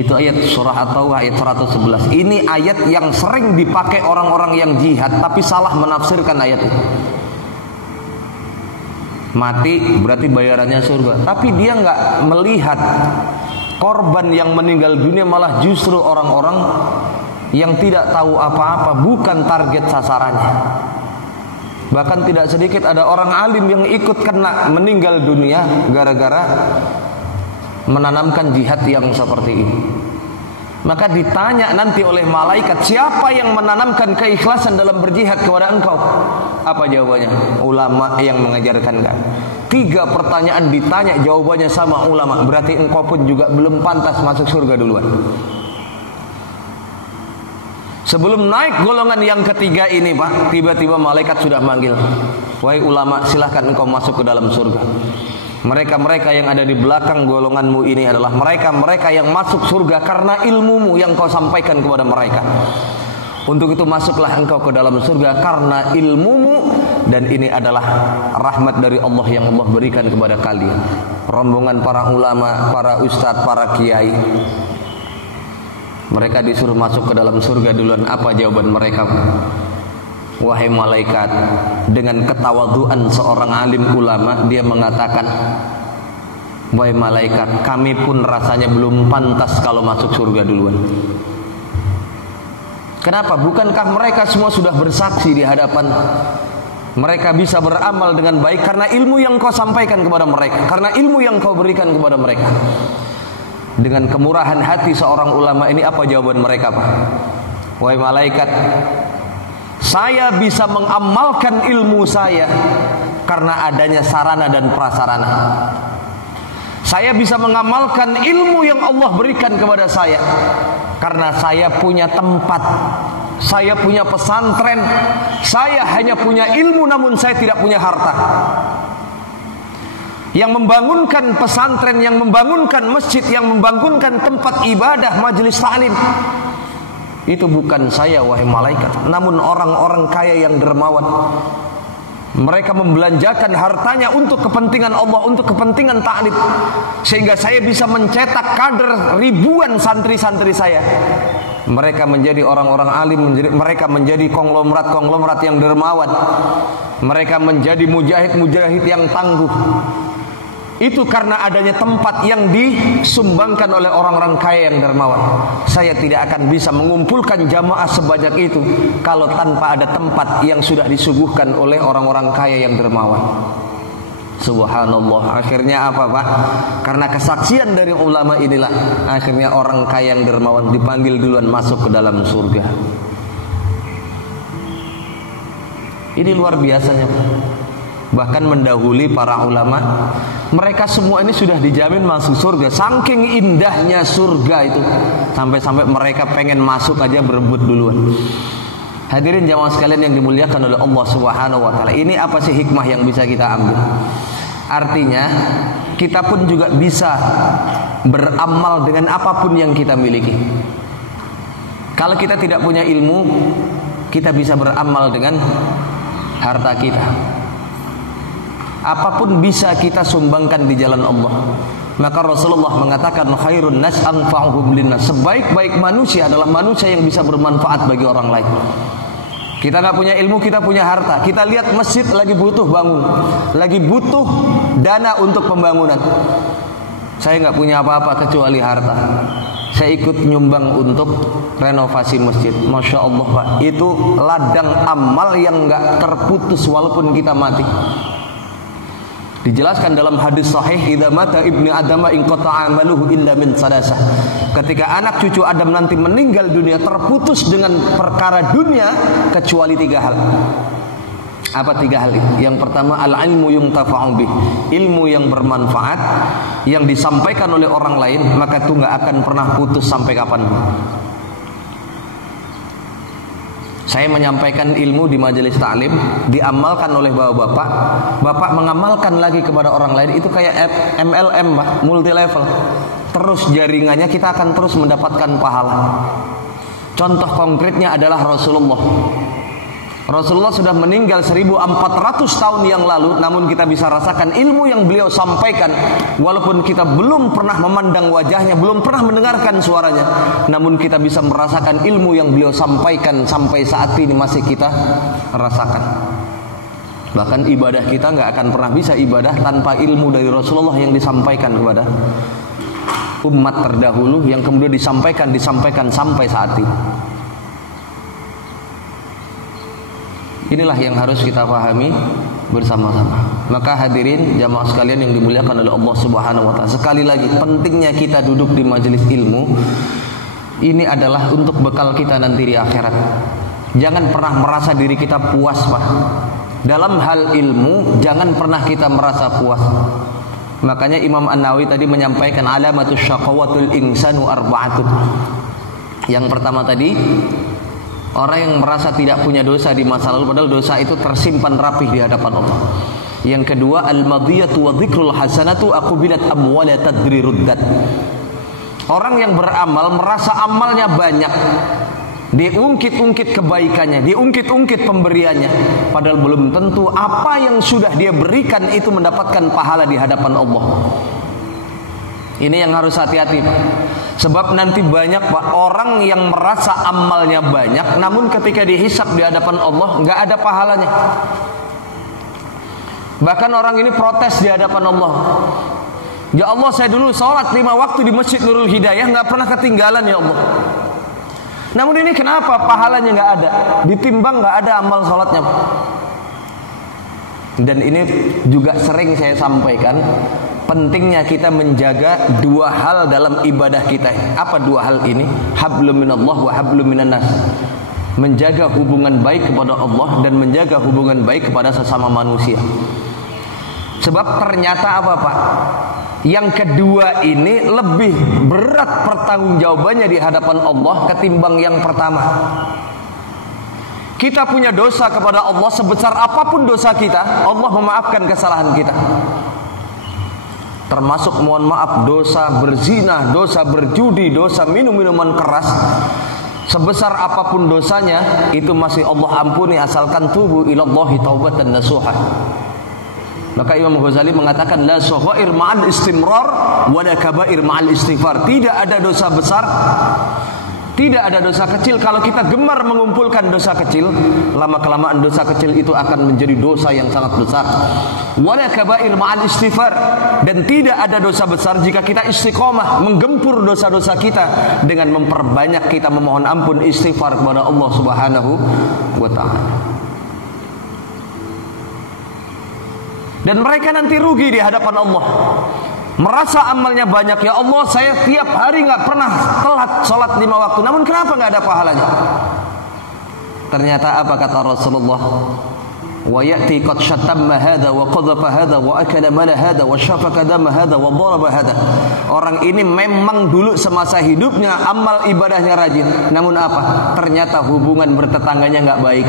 Itu ayat surah At-Taubah ayat 111. Ini ayat yang sering dipakai orang-orang yang jihad tapi salah menafsirkan ayat itu. Mati berarti bayarannya surga, tapi dia nggak melihat korban yang meninggal dunia malah justru orang-orang yang tidak tahu apa-apa, bukan target sasarannya. Bahkan tidak sedikit ada orang alim yang ikut kena meninggal dunia gara-gara menanamkan jihad yang seperti ini. Maka ditanya nanti oleh malaikat, siapa yang menanamkan keikhlasan dalam berjihad kepada engkau? Apa jawabannya? Ulama yang mengajarkan kan. 3 pertanyaan ditanya, jawabannya sama, ulama. Berarti engkau pun juga belum pantas masuk surga duluan. Sebelum naik golongan yang ketiga ini, Pak, tiba-tiba malaikat sudah manggil, wahai ulama, silahkan engkau masuk ke dalam surga. Mereka-mereka yang ada di belakang golonganmu ini adalah mereka-mereka yang masuk surga karena ilmumu yang kau sampaikan kepada mereka. Untuk itu masuklah engkau ke dalam surga karena ilmumu, dan ini adalah rahmat dari Allah yang Allah berikan kepada kalian. Rombongan para ulama, para ustadz, para kiai, mereka disuruh masuk ke dalam surga duluan. Apa jawaban mereka? Wahai malaikat, dengan ketawaduan seorang alim ulama, dia mengatakan, wahai malaikat, kami pun rasanya belum pantas kalau masuk surga duluan. Kenapa? Bukankah mereka semua sudah bersaksi di hadapan Mereka bisa beramal dengan baik karena ilmu yang kau sampaikan kepada mereka, karena ilmu yang kau berikan kepada mereka. Dengan kemurahan hati seorang ulama ini, apa jawaban mereka, Pak? Wahai malaikat, saya bisa mengamalkan ilmu saya karena adanya sarana dan prasarana. Saya bisa mengamalkan ilmu yang Allah berikan kepada saya karena saya punya tempat, saya punya pesantren, saya hanya punya ilmu namun saya tidak punya harta. Yang membangunkan pesantren, yang membangunkan masjid, yang membangunkan tempat ibadah, majelis ta'lim, itu bukan saya wahai malaikat, namun orang-orang kaya yang dermawan. Mereka membelanjakan hartanya untuk kepentingan Allah, untuk kepentingan ta'lim, sehingga saya bisa mencetak kader ribuan santri-santri saya. Mereka menjadi orang-orang alim, mereka menjadi konglomerat-konglomerat yang dermawan. Mereka menjadi mujahid-mujahid yang tangguh. Itu karena adanya tempat yang disumbangkan oleh orang-orang kaya yang dermawan. Saya tidak akan bisa mengumpulkan jamaah sebanyak itu kalau tanpa ada tempat yang sudah disuguhkan oleh orang-orang kaya yang dermawan. Subhanallah. Akhirnya apa, Pak? Karena kesaksian dari ulama inilah akhirnya orang kaya yang dermawan dipanggil duluan masuk ke dalam surga. Ini luar biasanya, Pak. Bahkan mendahului para ulama, mereka semua ini sudah dijamin masuk surga. Saking indahnya surga itu, sampai-sampai mereka pengen masuk aja berebut duluan. Hadirin jamaah sekalian yang dimuliakan oleh Allah Subhanahu wa taala. Ini apa sih hikmah yang bisa kita ambil? Artinya, kita pun juga bisa beramal dengan apapun yang kita miliki. Kalau kita tidak punya ilmu, kita bisa beramal dengan harta kita. Apapun bisa kita sumbangkan di jalan Allah. Maka Rasulullah mengatakan khairun nas anfa'uhum linnas. Sebaik-baik manusia adalah manusia yang bisa bermanfaat bagi orang lain. Kita nggak punya ilmu, kita punya harta. Kita lihat masjid lagi butuh bangun, lagi butuh dana untuk pembangunan. Saya nggak punya apa-apa kecuali harta. Saya ikut nyumbang untuk renovasi masjid. Masya Allah, Pak, itu ladang amal yang nggak terputus walaupun kita mati. Dijelaskan dalam hadis sahih, idza mata ibnu adam inqata'a amaluhu illa min salasah. Ketika anak cucu Adam nanti meninggal dunia, terputus dengan perkara dunia kecuali 3 hal. Apa 3 hal itu? Yang pertama, al-ilmu yuntafa'u bih, ilmu yang bermanfaat yang disampaikan oleh orang lain, maka itu enggak akan pernah putus sampai kapanpun. Saya menyampaikan ilmu di majelis ta'lim, diamalkan oleh bapak-bapak, bapak mengamalkan lagi kepada orang lain. Itu kayak MLM, Pak, multi level. Terus jaringannya, kita akan terus mendapatkan pahala. Contoh konkretnya adalah Rasulullah. Rasulullah sudah meninggal 1400 tahun yang lalu, namun kita bisa rasakan ilmu yang beliau sampaikan. Walaupun kita belum pernah memandang wajahnya, belum pernah mendengarkan suaranya, namun kita bisa merasakan ilmu yang beliau sampaikan sampai saat ini masih kita rasakan. Bahkan ibadah kita nggak akan pernah bisa ibadah tanpa ilmu dari Rasulullah yang disampaikan kepada umat terdahulu, yang kemudian disampaikan sampai saat ini. Inilah yang harus kita pahami bersama-sama. Maka hadirin jamaah sekalian yang dimuliakan oleh Allah Subhanahu wa taala, sekali lagi pentingnya kita duduk di majelis ilmu. Ini adalah untuk bekal kita nanti di akhirat. Jangan pernah merasa diri kita puas, Pak. Dalam hal ilmu jangan pernah kita merasa puas. Makanya Imam An-Nawawi tadi menyampaikan alamatus syaqawatul insanu arba'atun. Yang pertama tadi, orang yang merasa tidak punya dosa di masa lalu, padahal dosa itu tersimpan rapih di hadapan Allah. Yang kedua, al-madiyatu wa dzikrul hasanatu aqbilat amwala tadri ruddat. Orang yang beramal merasa amalnya banyak, diungkit-ungkit kebaikannya, diungkit-ungkit pemberiannya, padahal belum tentu apa yang sudah dia berikan itu mendapatkan pahala di hadapan Allah. Ini yang harus hati-hati, Pak. Sebab nanti banyak, Pak, orang yang merasa amalnya banyak, namun ketika dihisab di hadapan Allah nggak ada pahalanya. Bahkan orang ini protes di hadapan Allah. Ya Allah, saya dulu sholat 5 waktu di Masjid Nurul Hidayah, nggak pernah ketinggalan ya Allah. Namun ini kenapa pahalanya nggak ada? Ditimbang nggak ada amal sholatnya, Pak. Dan ini juga sering saya sampaikan, pentingnya kita menjaga dua hal dalam ibadah kita. Apa dua hal ini? Hablum minallah wa hablum minan nas. Menjaga hubungan baik kepada Allah dan menjaga hubungan baik kepada sesama manusia. Sebab ternyata apa Pak? Yang kedua ini lebih berat pertanggungjawabannya di hadapan Allah ketimbang yang pertama. Kita punya dosa kepada Allah, sebesar apapun dosa kita, Allah memaafkan kesalahan kita. Termasuk mohon maaf dosa berzina, dosa berjudi, dosa minum minuman keras. Sebesar apapun dosanya, itu masih Allah ampuni asalkan tubu ilallahi taubatan nasuha. Maka Imam Ghazali mengatakan la saghair ma'al istimrar wa la kabair ma'al istighfar. Tidak ada dosa besar, tidak ada dosa kecil. Kalau kita gemar mengumpulkan dosa kecil, lama-kelamaan dosa kecil itu akan menjadi dosa yang sangat besar. Wa la kabair ma'al istighfar. Dan tidak ada dosa besar jika kita istiqomah menggempur dosa-dosa kita dengan memperbanyak kita memohon ampun istighfar kepada Allah Subhanahu wa taala. Dan mereka nanti rugi di hadapan Allah. Merasa amalnya banyak, ya Allah saya tiap hari nggak pernah telat sholat 5 waktu, namun kenapa nggak ada pahalanya? Ternyata apa kata Rasulullah? Wa ya'ti qad syatamma hadza wa qadhafa hadza wa akala mala hadza wa syafaka dama hadza wa daraba hadza. Orang ini memang dulu semasa hidupnya amal ibadahnya rajin, namun apa? Ternyata hubungan bertetangganya nggak baik.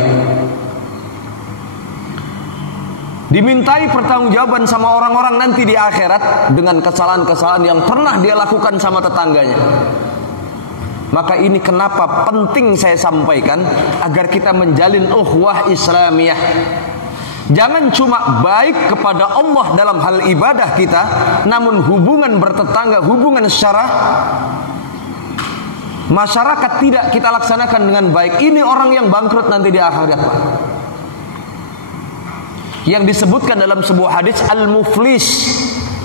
Dimintai pertanggungjawaban sama orang-orang nanti di akhirat dengan kesalahan-kesalahan yang pernah dia lakukan sama tetangganya. Maka ini kenapa penting saya sampaikan agar kita menjalin ukhuwah Islamiyah. Jangan cuma baik kepada Allah dalam hal ibadah kita, namun hubungan bertetangga, hubungan secara masyarakat tidak kita laksanakan dengan baik. Ini orang yang bangkrut nanti di akhirat, Pak. Yang disebutkan dalam sebuah hadis al-muflis,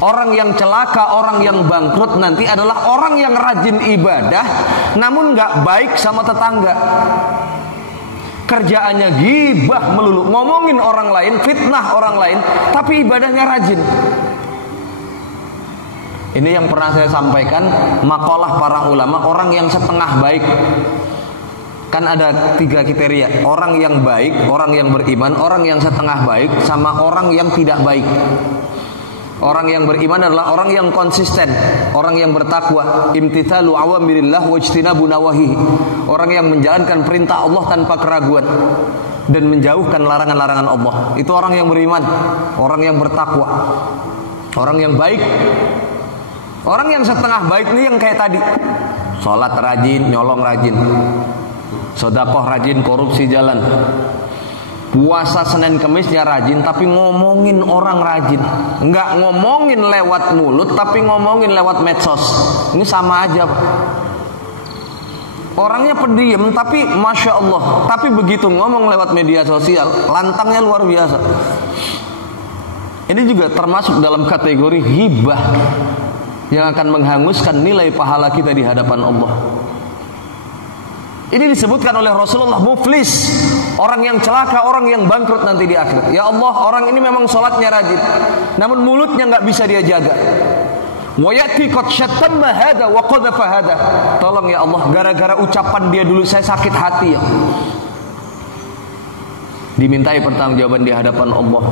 orang yang celaka, orang yang bangkrut nanti adalah orang yang rajin ibadah namun gak baik sama tetangga. Kerjaannya gibah melulu, ngomongin orang lain, fitnah orang lain, tapi ibadahnya rajin. Ini yang pernah saya sampaikan, makalah para ulama, orang yang setengah baik. Kan ada 3 kriteria, orang yang baik, orang yang beriman, orang yang setengah baik, sama orang yang tidak baik. Orang yang beriman adalah orang yang konsisten, orang yang bertakwa, imtithalu awamirillah wajtinabu nawahihi. Orang yang menjalankan perintah Allah tanpa keraguan dan menjauhkan larangan-larangan Allah. Itu orang yang beriman, orang yang bertakwa, orang yang baik. Orang yang setengah baik ini yang kayak tadi, sholat rajin, nyolong rajin, sedekah rajin, korupsi jalan, puasa Senin Kemisnya rajin, tapi ngomongin orang rajin. Enggak ngomongin lewat mulut, tapi ngomongin lewat medsos. Ini sama aja, Pak. Orangnya pendiam, tapi Masya Allah, tapi begitu ngomong lewat media sosial, lantangnya luar biasa. Ini juga termasuk dalam kategori hibah yang akan menghanguskan nilai pahala kita di hadapan Allah. Ini disebutkan oleh Rasulullah muflis, orang yang celaka, orang yang bangkrut nanti di akhirat. Ya Allah, orang ini memang sholatnya rajin, namun mulutnya nggak bisa dia jaga. Wa ya'ti qad syatamma hadza wa qadhafa hadza. Tolong ya Allah, gara-gara ucapan dia dulu saya sakit hati ya. Dimintai pertanggungjawaban di hadapan Allah.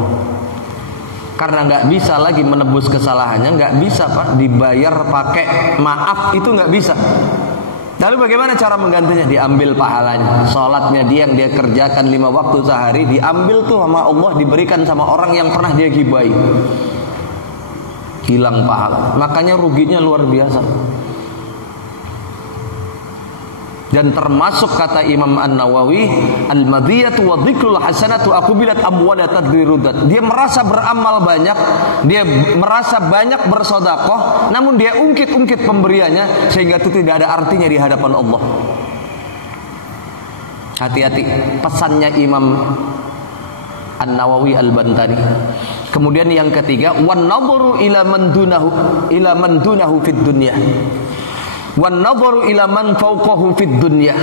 Karena nggak bisa lagi menebus kesalahannya, nggak bisa Pak, dibayar pakai maaf itu nggak bisa. Lalu bagaimana cara menggantinya? Diambil pahalanya. Sholatnya dia yang dia kerjakan 5 waktu sehari, diambil tuh sama Allah, diberikan sama orang yang pernah dia gibai. Hilang pahala. Makanya ruginya luar biasa. Dan termasuk kata Imam An-Nawawi, al-madiyatu wa dhikrul hasanatu aqbilat amwala tadrirudat. Dia merasa beramal banyak, dia merasa banyak bersedekah, namun dia ungkit-ungkit pemberiannya sehingga itu tidak ada artinya di hadapan Allah. Hati-hati, pesannya Imam An-Nawawi Al-Bantani. Kemudian yang ketiga, wan nadharu ila man dunahu fid dunya. Wan nadharu ila man fawqahu fid dunya.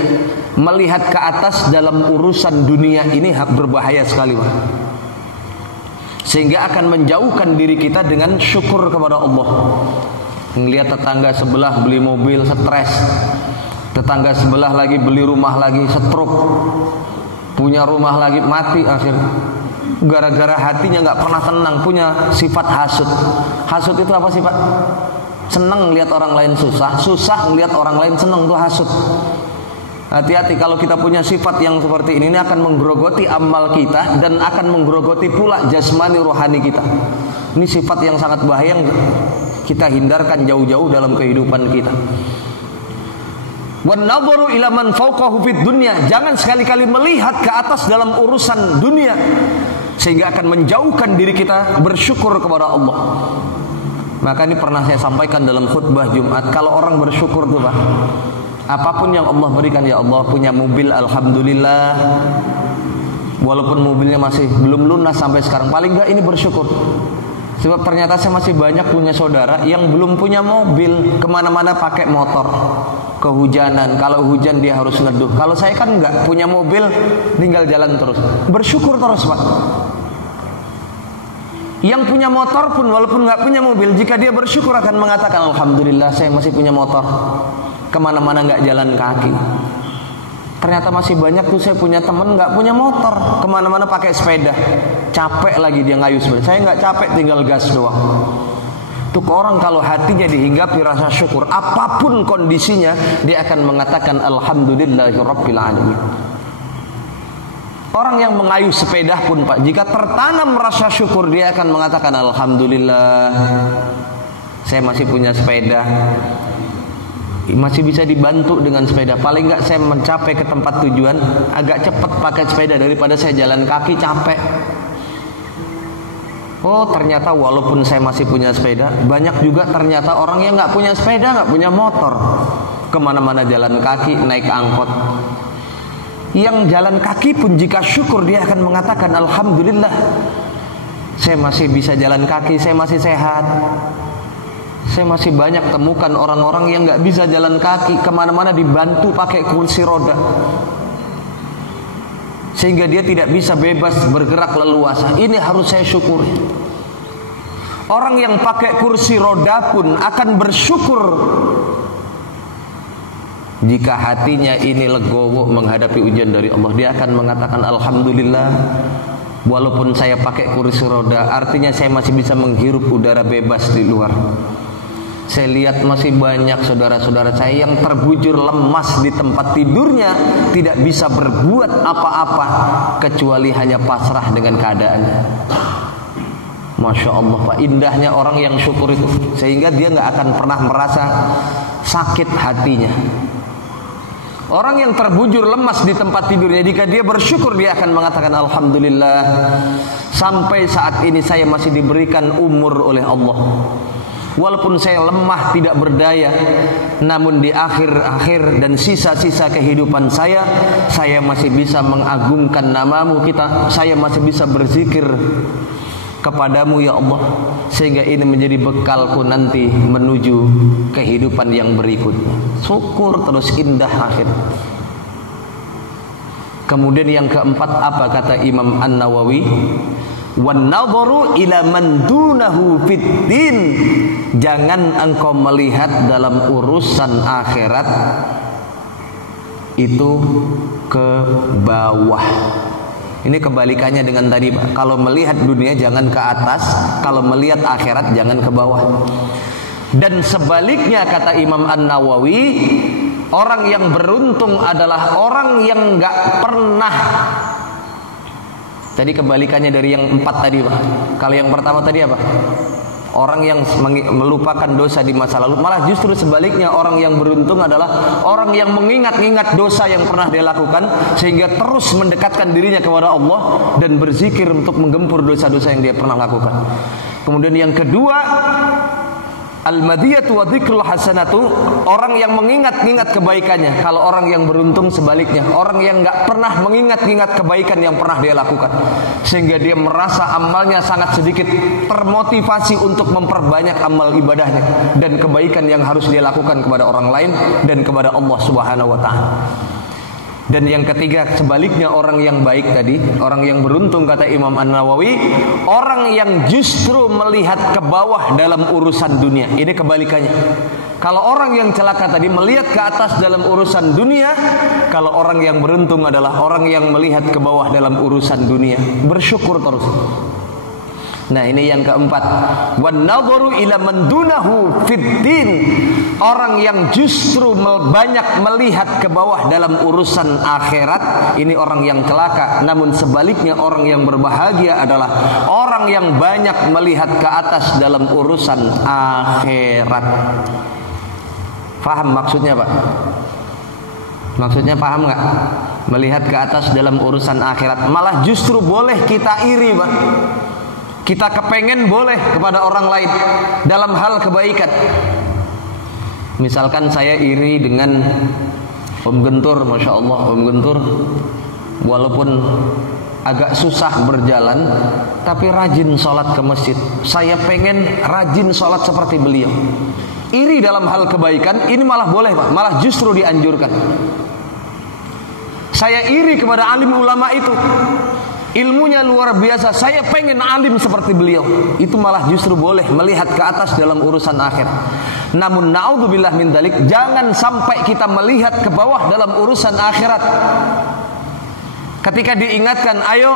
Melihat ke atas dalam urusan dunia ini berbahaya sekali, Pak. sehingga akan menjauhkan diri kita dengan syukur kepada Allah. Ngelihat tetangga sebelah beli mobil stres, tetangga sebelah lagi beli rumah lagi stroke, punya rumah lagi mati akhir, gara-gara hatinya nggak pernah tenang, punya sifat hasud. Hasud itu apa sih Pak? Senang lihat orang lain susah, susah ngelihat orang lain senang, itu hasud. Hati-hati kalau kita punya sifat yang seperti ini akan menggerogoti amal kita dan akan menggerogoti pula jasmani rohani kita. Ini sifat yang sangat bahaya yang kita hindarkan jauh-jauh dalam kehidupan kita. Wan nadharu ila man fawqahu fid dunya, jangan sekali-kali melihat ke atas dalam urusan dunia, sehingga akan menjauhkan diri kita bersyukur kepada Allah. Maka ini pernah saya sampaikan dalam khutbah Jumat, kalau orang bersyukur tuh Pak, apapun yang Allah berikan, ya Allah punya mobil alhamdulillah, walaupun mobilnya masih belum lunas sampai sekarang, paling enggak ini bersyukur. Sebab ternyata saya masih banyak punya saudara yang belum punya mobil, kemana-mana pakai motor, kehujanan, kalau hujan dia harus ngeduh. Kalau saya kan enggak, punya mobil tinggal jalan terus, bersyukur terus Pak. Yang punya motor pun walaupun enggak punya mobil, jika dia bersyukur akan mengatakan alhamdulillah saya masih punya motor, kemana-mana enggak jalan kaki. Ternyata masih banyak tuh saya punya temen nggak punya motor, kemana-mana pakai sepeda, capek lagi dia ngayuh sepeda. Saya nggak capek, tinggal gas doang. Tuh orang kalau hatinya dihinggapi rasa syukur, apapun kondisinya dia akan mengatakan alhamdulillahirabbil alamin. Orang yang mengayuh sepeda pun Pak, jika tertanam rasa syukur dia akan mengatakan alhamdulillah saya masih punya sepeda, masih bisa dibantu dengan sepeda. Paling enggak saya mencapai ke tempat tujuan agak cepat pakai sepeda daripada saya jalan kaki capek. Oh ternyata walaupun saya masih punya sepeda, banyak juga ternyata orang yang enggak punya sepeda, enggak punya motor, kemana-mana jalan kaki, naik angkot. Yang jalan kaki pun jika syukur dia akan mengatakan alhamdulillah saya masih bisa jalan kaki, saya masih sehat. Saya masih banyak temukan orang-orang yang gak bisa jalan kaki, kemana-mana dibantu pakai kursi roda, sehingga dia tidak bisa bebas bergerak leluasa. Ini harus saya syukuri. Orang yang pakai kursi roda pun akan bersyukur jika hatinya ini legowo menghadapi ujian dari Allah. Dia akan mengatakan alhamdulillah, walaupun saya pakai kursi roda, artinya saya masih bisa menghirup udara bebas di luar. Saya lihat masih banyak saudara-saudara saya yang terbujur lemas di tempat tidurnya, tidak bisa berbuat apa-apa kecuali hanya pasrah dengan keadaannya. Masya Allah Pak, indahnya orang yang syukur itu, sehingga dia gak akan pernah merasa sakit hatinya. Orang yang terbujur lemas di tempat tidurnya, jika dia bersyukur dia akan mengatakan alhamdulillah, sampai saat ini saya masih diberikan umur oleh Allah. Walaupun saya lemah tidak berdaya, namun di akhir-akhir dan sisa-sisa kehidupan saya masih bisa mengagungkan namamu kita, saya masih bisa berzikir kepadamu ya Allah, sehingga ini menjadi bekalku nanti menuju kehidupan yang berikutnya. Syukur terus indah akhir. Kemudian yang keempat apa kata Imam An-Nawawi? Wan nadharu ila man dunahu fid din, jangan engkau melihat dalam urusan akhirat itu ke bawah. Ini kebalikannya dengan tadi Pak. Kalau melihat dunia jangan ke atas, kalau melihat akhirat jangan ke bawah. Dan sebaliknya kata Imam An-Nawawi, orang yang beruntung adalah orang yang gak pernah. Tadi kebalikannya dari yang empat tadi Pak. Kalau yang pertama tadi apa? Orang yang melupakan dosa di masa lalu. Malah justru sebaliknya, orang yang beruntung adalah orang yang mengingat-ingat dosa yang pernah dia lakukan, sehingga terus mendekatkan dirinya kepada Allah dan berzikir untuk menggempur dosa-dosa yang dia pernah lakukan. Kemudian yang kedua, al-madiyatu wa dzikrul hasanatu, orang yang mengingat-ingat kebaikannya. Kalau orang yang beruntung sebaliknya, orang yang gak pernah mengingat-ingat kebaikan yang pernah dia lakukan, sehingga dia merasa amalnya sangat sedikit, termotivasi untuk memperbanyak amal ibadahnya dan kebaikan yang harus dia lakukan kepada orang lain dan kepada Allah Subhanahu wa ta'ala. Dan yang ketiga, sebaliknya orang yang baik tadi, orang yang beruntung kata Imam An-Nawawi, orang yang justru melihat ke bawah dalam urusan dunia. Ini kebalikannya. Kalau orang yang celaka tadi melihat ke atas dalam urusan dunia, kalau orang yang beruntung adalah orang yang melihat ke bawah dalam urusan dunia. Bersyukur terus. Nah, ini yang keempat. Wan nadharu ila man dunahu fid din. Orang yang justru banyak melihat ke bawah dalam urusan akhirat, ini orang yang celaka. Namun sebaliknya orang yang berbahagia adalah orang yang banyak melihat ke atas dalam urusan akhirat. Faham maksudnya, Pak? Maksudnya paham nggak? Melihat ke atas dalam urusan akhirat. Malah justru boleh kita iri, Pak. Kita kepengen boleh kepada orang lain dalam hal kebaikan. Misalkan saya iri dengan Om Gentur, Masya Allah, Om Gentur walaupun agak susah berjalan tapi rajin sholat ke masjid. Saya pengen rajin sholat seperti beliau. Iri dalam hal kebaikan, ini malah boleh, Pak. Malah justru dianjurkan. Saya iri kepada alim ulama itu, ilmunya luar biasa, saya pengen alim seperti beliau. Itu malah justru boleh melihat ke atas dalam urusan akhir. Namun naudzubillah min dzalik, jangan sampai kita melihat ke bawah dalam urusan akhirat. Ketika diingatkan, ayo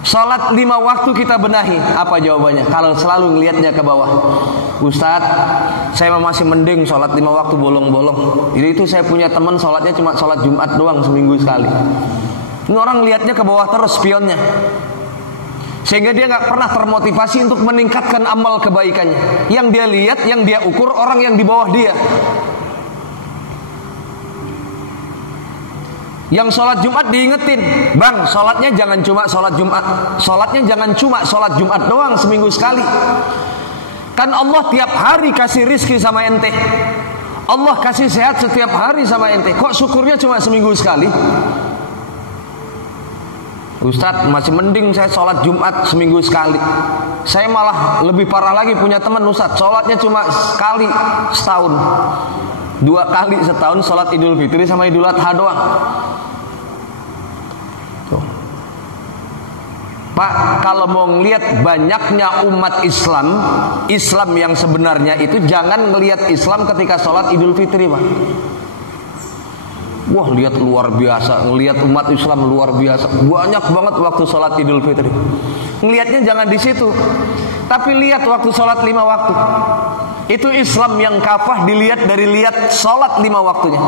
sholat 5 waktu kita benahi, apa jawabannya? Kalau selalu ngelihatnya ke bawah, Ustadz, saya masih mending sholat 5 waktu bolong-bolong. Jadi itu saya punya teman sholatnya cuma sholat Jumat doang seminggu sekali. Ini orang lihatnya ke bawah terus spionnya, sehingga dia nggak pernah termotivasi untuk meningkatkan amal kebaikannya. Yang dia lihat, yang dia ukur orang yang di bawah dia. Yang sholat Jumat diingetin, bang, sholatnya jangan cuma sholat Jumat, sholatnya jangan cuma sholat Jumat doang seminggu sekali. Kan Allah tiap hari kasih rizki sama ente, Allah kasih sehat setiap hari sama ente. Kok syukurnya cuma seminggu sekali? Ustadz, masih mending saya sholat Jumat seminggu sekali. Saya malah lebih parah lagi, punya teman Ustadz, sholatnya cuma sekali setahun, 2 kali setahun, sholat Idul Fitri sama Idul Adha doang. Tuh. Pak, kalau mau ngelihat banyaknya umat Islam, Islam yang sebenarnya itu jangan ngelihat Islam ketika sholat Idul Fitri, Pak. Wah, lihat luar biasa, ngelihat umat Islam luar biasa, banyak banget waktu sholat Idul Fitri. Ngelihatnya jangan di situ, tapi lihat waktu sholat 5 waktu. Itu Islam yang kafah dilihat dari lihat sholat 5 waktunya.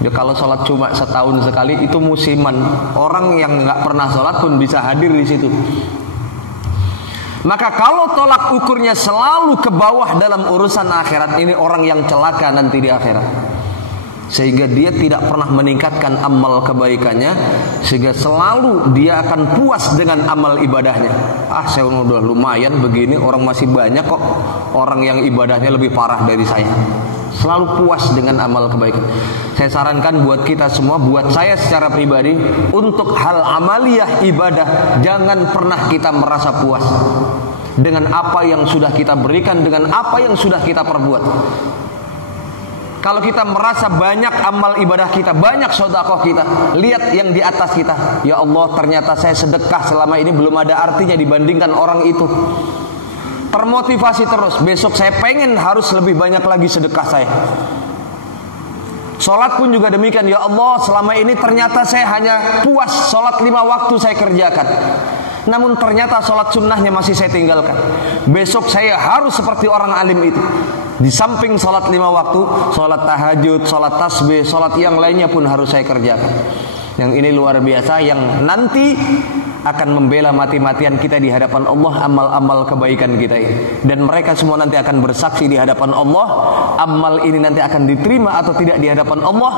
Ya, kalau sholat cuma setahun sekali itu musiman. Orang yang nggak pernah sholat pun bisa hadir di situ. Maka kalau tolak ukurnya selalu ke bawah dalam urusan akhirat, ini orang yang celaka nanti di akhirat. Sehingga dia tidak pernah meningkatkan amal kebaikannya, sehingga selalu dia akan puas dengan amal ibadahnya. Ah, saya udah lumayan begini, orang masih banyak kok orang yang ibadahnya lebih parah dari saya. Selalu puas dengan amal kebaikan. Saya sarankan buat kita semua, buat saya secara pribadi, untuk hal amaliyah ibadah, jangan pernah kita merasa puas dengan apa yang sudah kita berikan, dengan apa yang sudah kita perbuat. Kalau kita merasa banyak amal ibadah kita, banyak sedekah kita, lihat yang di atas kita. Ya Allah, ternyata saya sedekah selama ini belum ada artinya dibandingkan orang itu. Termotivasi terus, besok saya pengen harus lebih banyak lagi sedekah saya. Sholat pun juga demikian. Ya Allah, selama ini ternyata saya hanya puas sholat 5 waktu saya kerjakan, namun ternyata sholat sunnahnya masih saya tinggalkan. Besok saya harus seperti orang alim itu. Di samping sholat 5 waktu, sholat tahajud, sholat tasbih, sholat yang lainnya pun harus saya kerjakan. Yang ini luar biasa, yang nanti akan membela mati-matian kita di hadapan Allah, amal-amal kebaikan kita ini. Dan mereka semua nanti akan bersaksi di hadapan Allah. Amal ini nanti akan diterima atau tidak di hadapan Allah,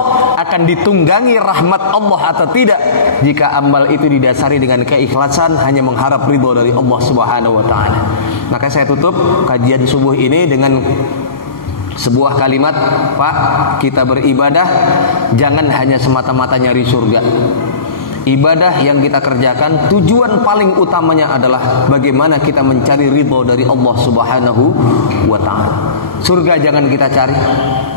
akan ditunggangi rahmat Allah atau tidak, jika amal itu didasari dengan keikhlasan, hanya mengharap ridho dari Allah Subhanahu wa ta'ala. Maka saya tutup kajian subuh ini dengan sebuah kalimat, Pak, kita beribadah jangan hanya semata-mata nyari surga. Ibadah yang kita kerjakan tujuan paling utamanya adalah bagaimana kita mencari ridho dari Allah Subhanahu wa ta'ala. Surga jangan kita cari,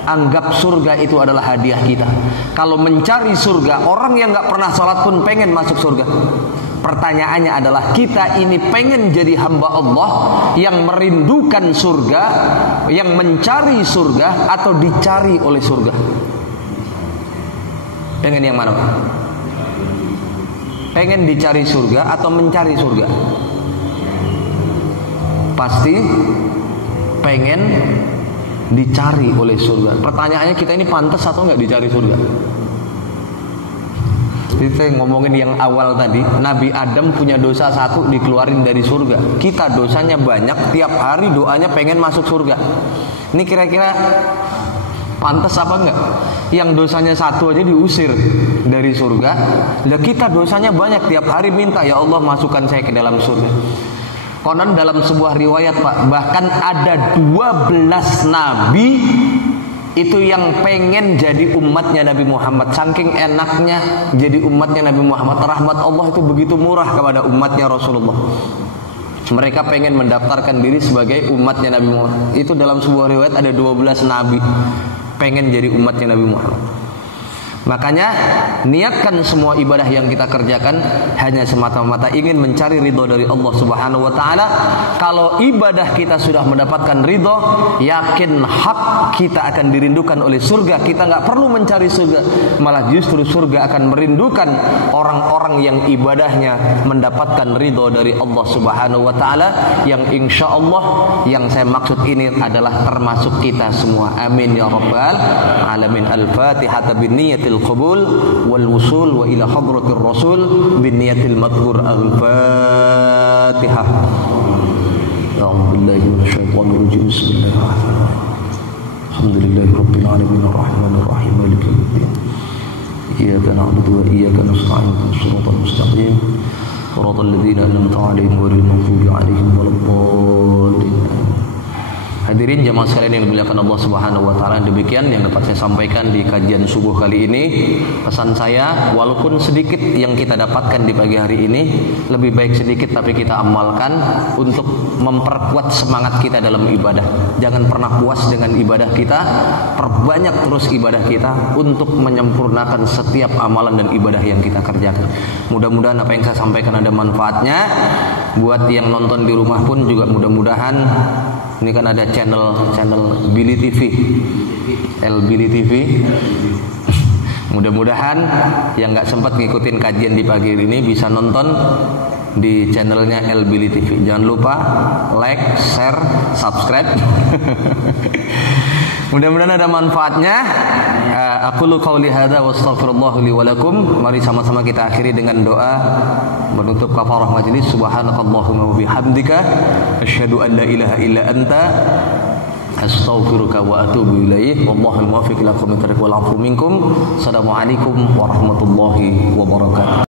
anggap surga itu adalah hadiah kita. Kalau mencari surga, orang yang gak pernah sholat pun pengen masuk surga. Pertanyaannya adalah, kita ini pengen jadi hamba Allah yang merindukan surga, yang mencari surga, atau dicari oleh surga? Pengen yang mana? Pengen dicari surga atau mencari surga? Pasti pengen dicari oleh surga. Pertanyaannya, kita ini pantas atau enggak dicari surga? Jadi saya ngomongin yang awal tadi, Nabi Adam punya dosa satu, dikeluarin dari surga. Kita dosanya banyak, tiap hari doanya pengen masuk surga. Ini kira-kira pantas apa enggak? Yang dosanya satu aja diusir dari surga, dan kita dosanya banyak, tiap hari minta, ya Allah masukkan saya ke dalam surga. Konon dalam sebuah riwayat, Pak, bahkan ada 12 nabi itu yang pengen jadi umatnya Nabi Muhammad. Saking enaknya jadi umatnya Nabi Muhammad, rahmat Allah itu begitu murah kepada umatnya Rasulullah. Mereka pengen mendaftarkan diri sebagai umatnya Nabi Muhammad. Itu dalam sebuah riwayat ada 12 nabi pengen jadi umatnya Nabi Muhammad. Makanya niatkan semua ibadah yang kita kerjakan hanya semata-mata ingin mencari ridho dari Allah Subhanahu wa ta'ala. Kalau ibadah kita sudah mendapatkan ridho, yakin hak kita akan dirindukan oleh surga. Kita gak perlu mencari surga, malah justru surga akan merindukan orang-orang yang ibadahnya mendapatkan ridho dari Allah Subhanahu wa ta'ala. Yang insya Allah yang saya maksud ini adalah termasuk kita semua. Amin ya rabbal alamin. Al-Fatihah binniyatil القبول والوصول وإلى حضرة الرسول بالنية المذكور. الفاتحة. أعوذ بالله من الشيطان الرجيم. بسم الله الرحمن الرحيم. الحمد لله رب العالمين الرحمن الرحيم مالك يوم الدين. إياك نعبد وإياك نستعين اهدنا الصراط المستقيم صراط الذين أنعمت عليهم غير المغضوب عليهم ولا الضالين. Hadirin jamaah sekalian yang dimuliakan Allah Subhanahu wa taala, demikian yang dapat saya sampaikan di kajian subuh kali ini. Pesan saya, walaupun sedikit yang kita dapatkan di pagi hari ini, lebih baik sedikit tapi kita amalkan untuk memperkuat semangat kita dalam ibadah. Jangan pernah puas dengan ibadah kita, perbanyak terus ibadah kita untuk menyempurnakan setiap amalan dan ibadah yang kita kerjakan. Mudah-mudahan apa yang saya sampaikan ada manfaatnya. Buat yang nonton di rumah pun juga mudah-mudahan, ini kan ada channel Billy TV, Billy TV. Mudah-mudahan yang nggak sempat ngikutin kajian di pagi ini bisa nonton di channelnya Billy TV. Jangan lupa like, share, subscribe. Mudah-mudahan ada manfaatnya. Aqulu qauli hadza wa astaghfirullah li wa lakum. Mari sama-sama kita akhiri dengan doa menutup kafarah majelis. Subhanakallahumma wa bihamdika asyhadu an la ilaha illa anta astaghfiruka wa atubu ilaik. Wallahul muwaffiq ila aqwamit thariq wal 'afwu minkum. Assalamualaikum warahmatullahi wabarakatuh.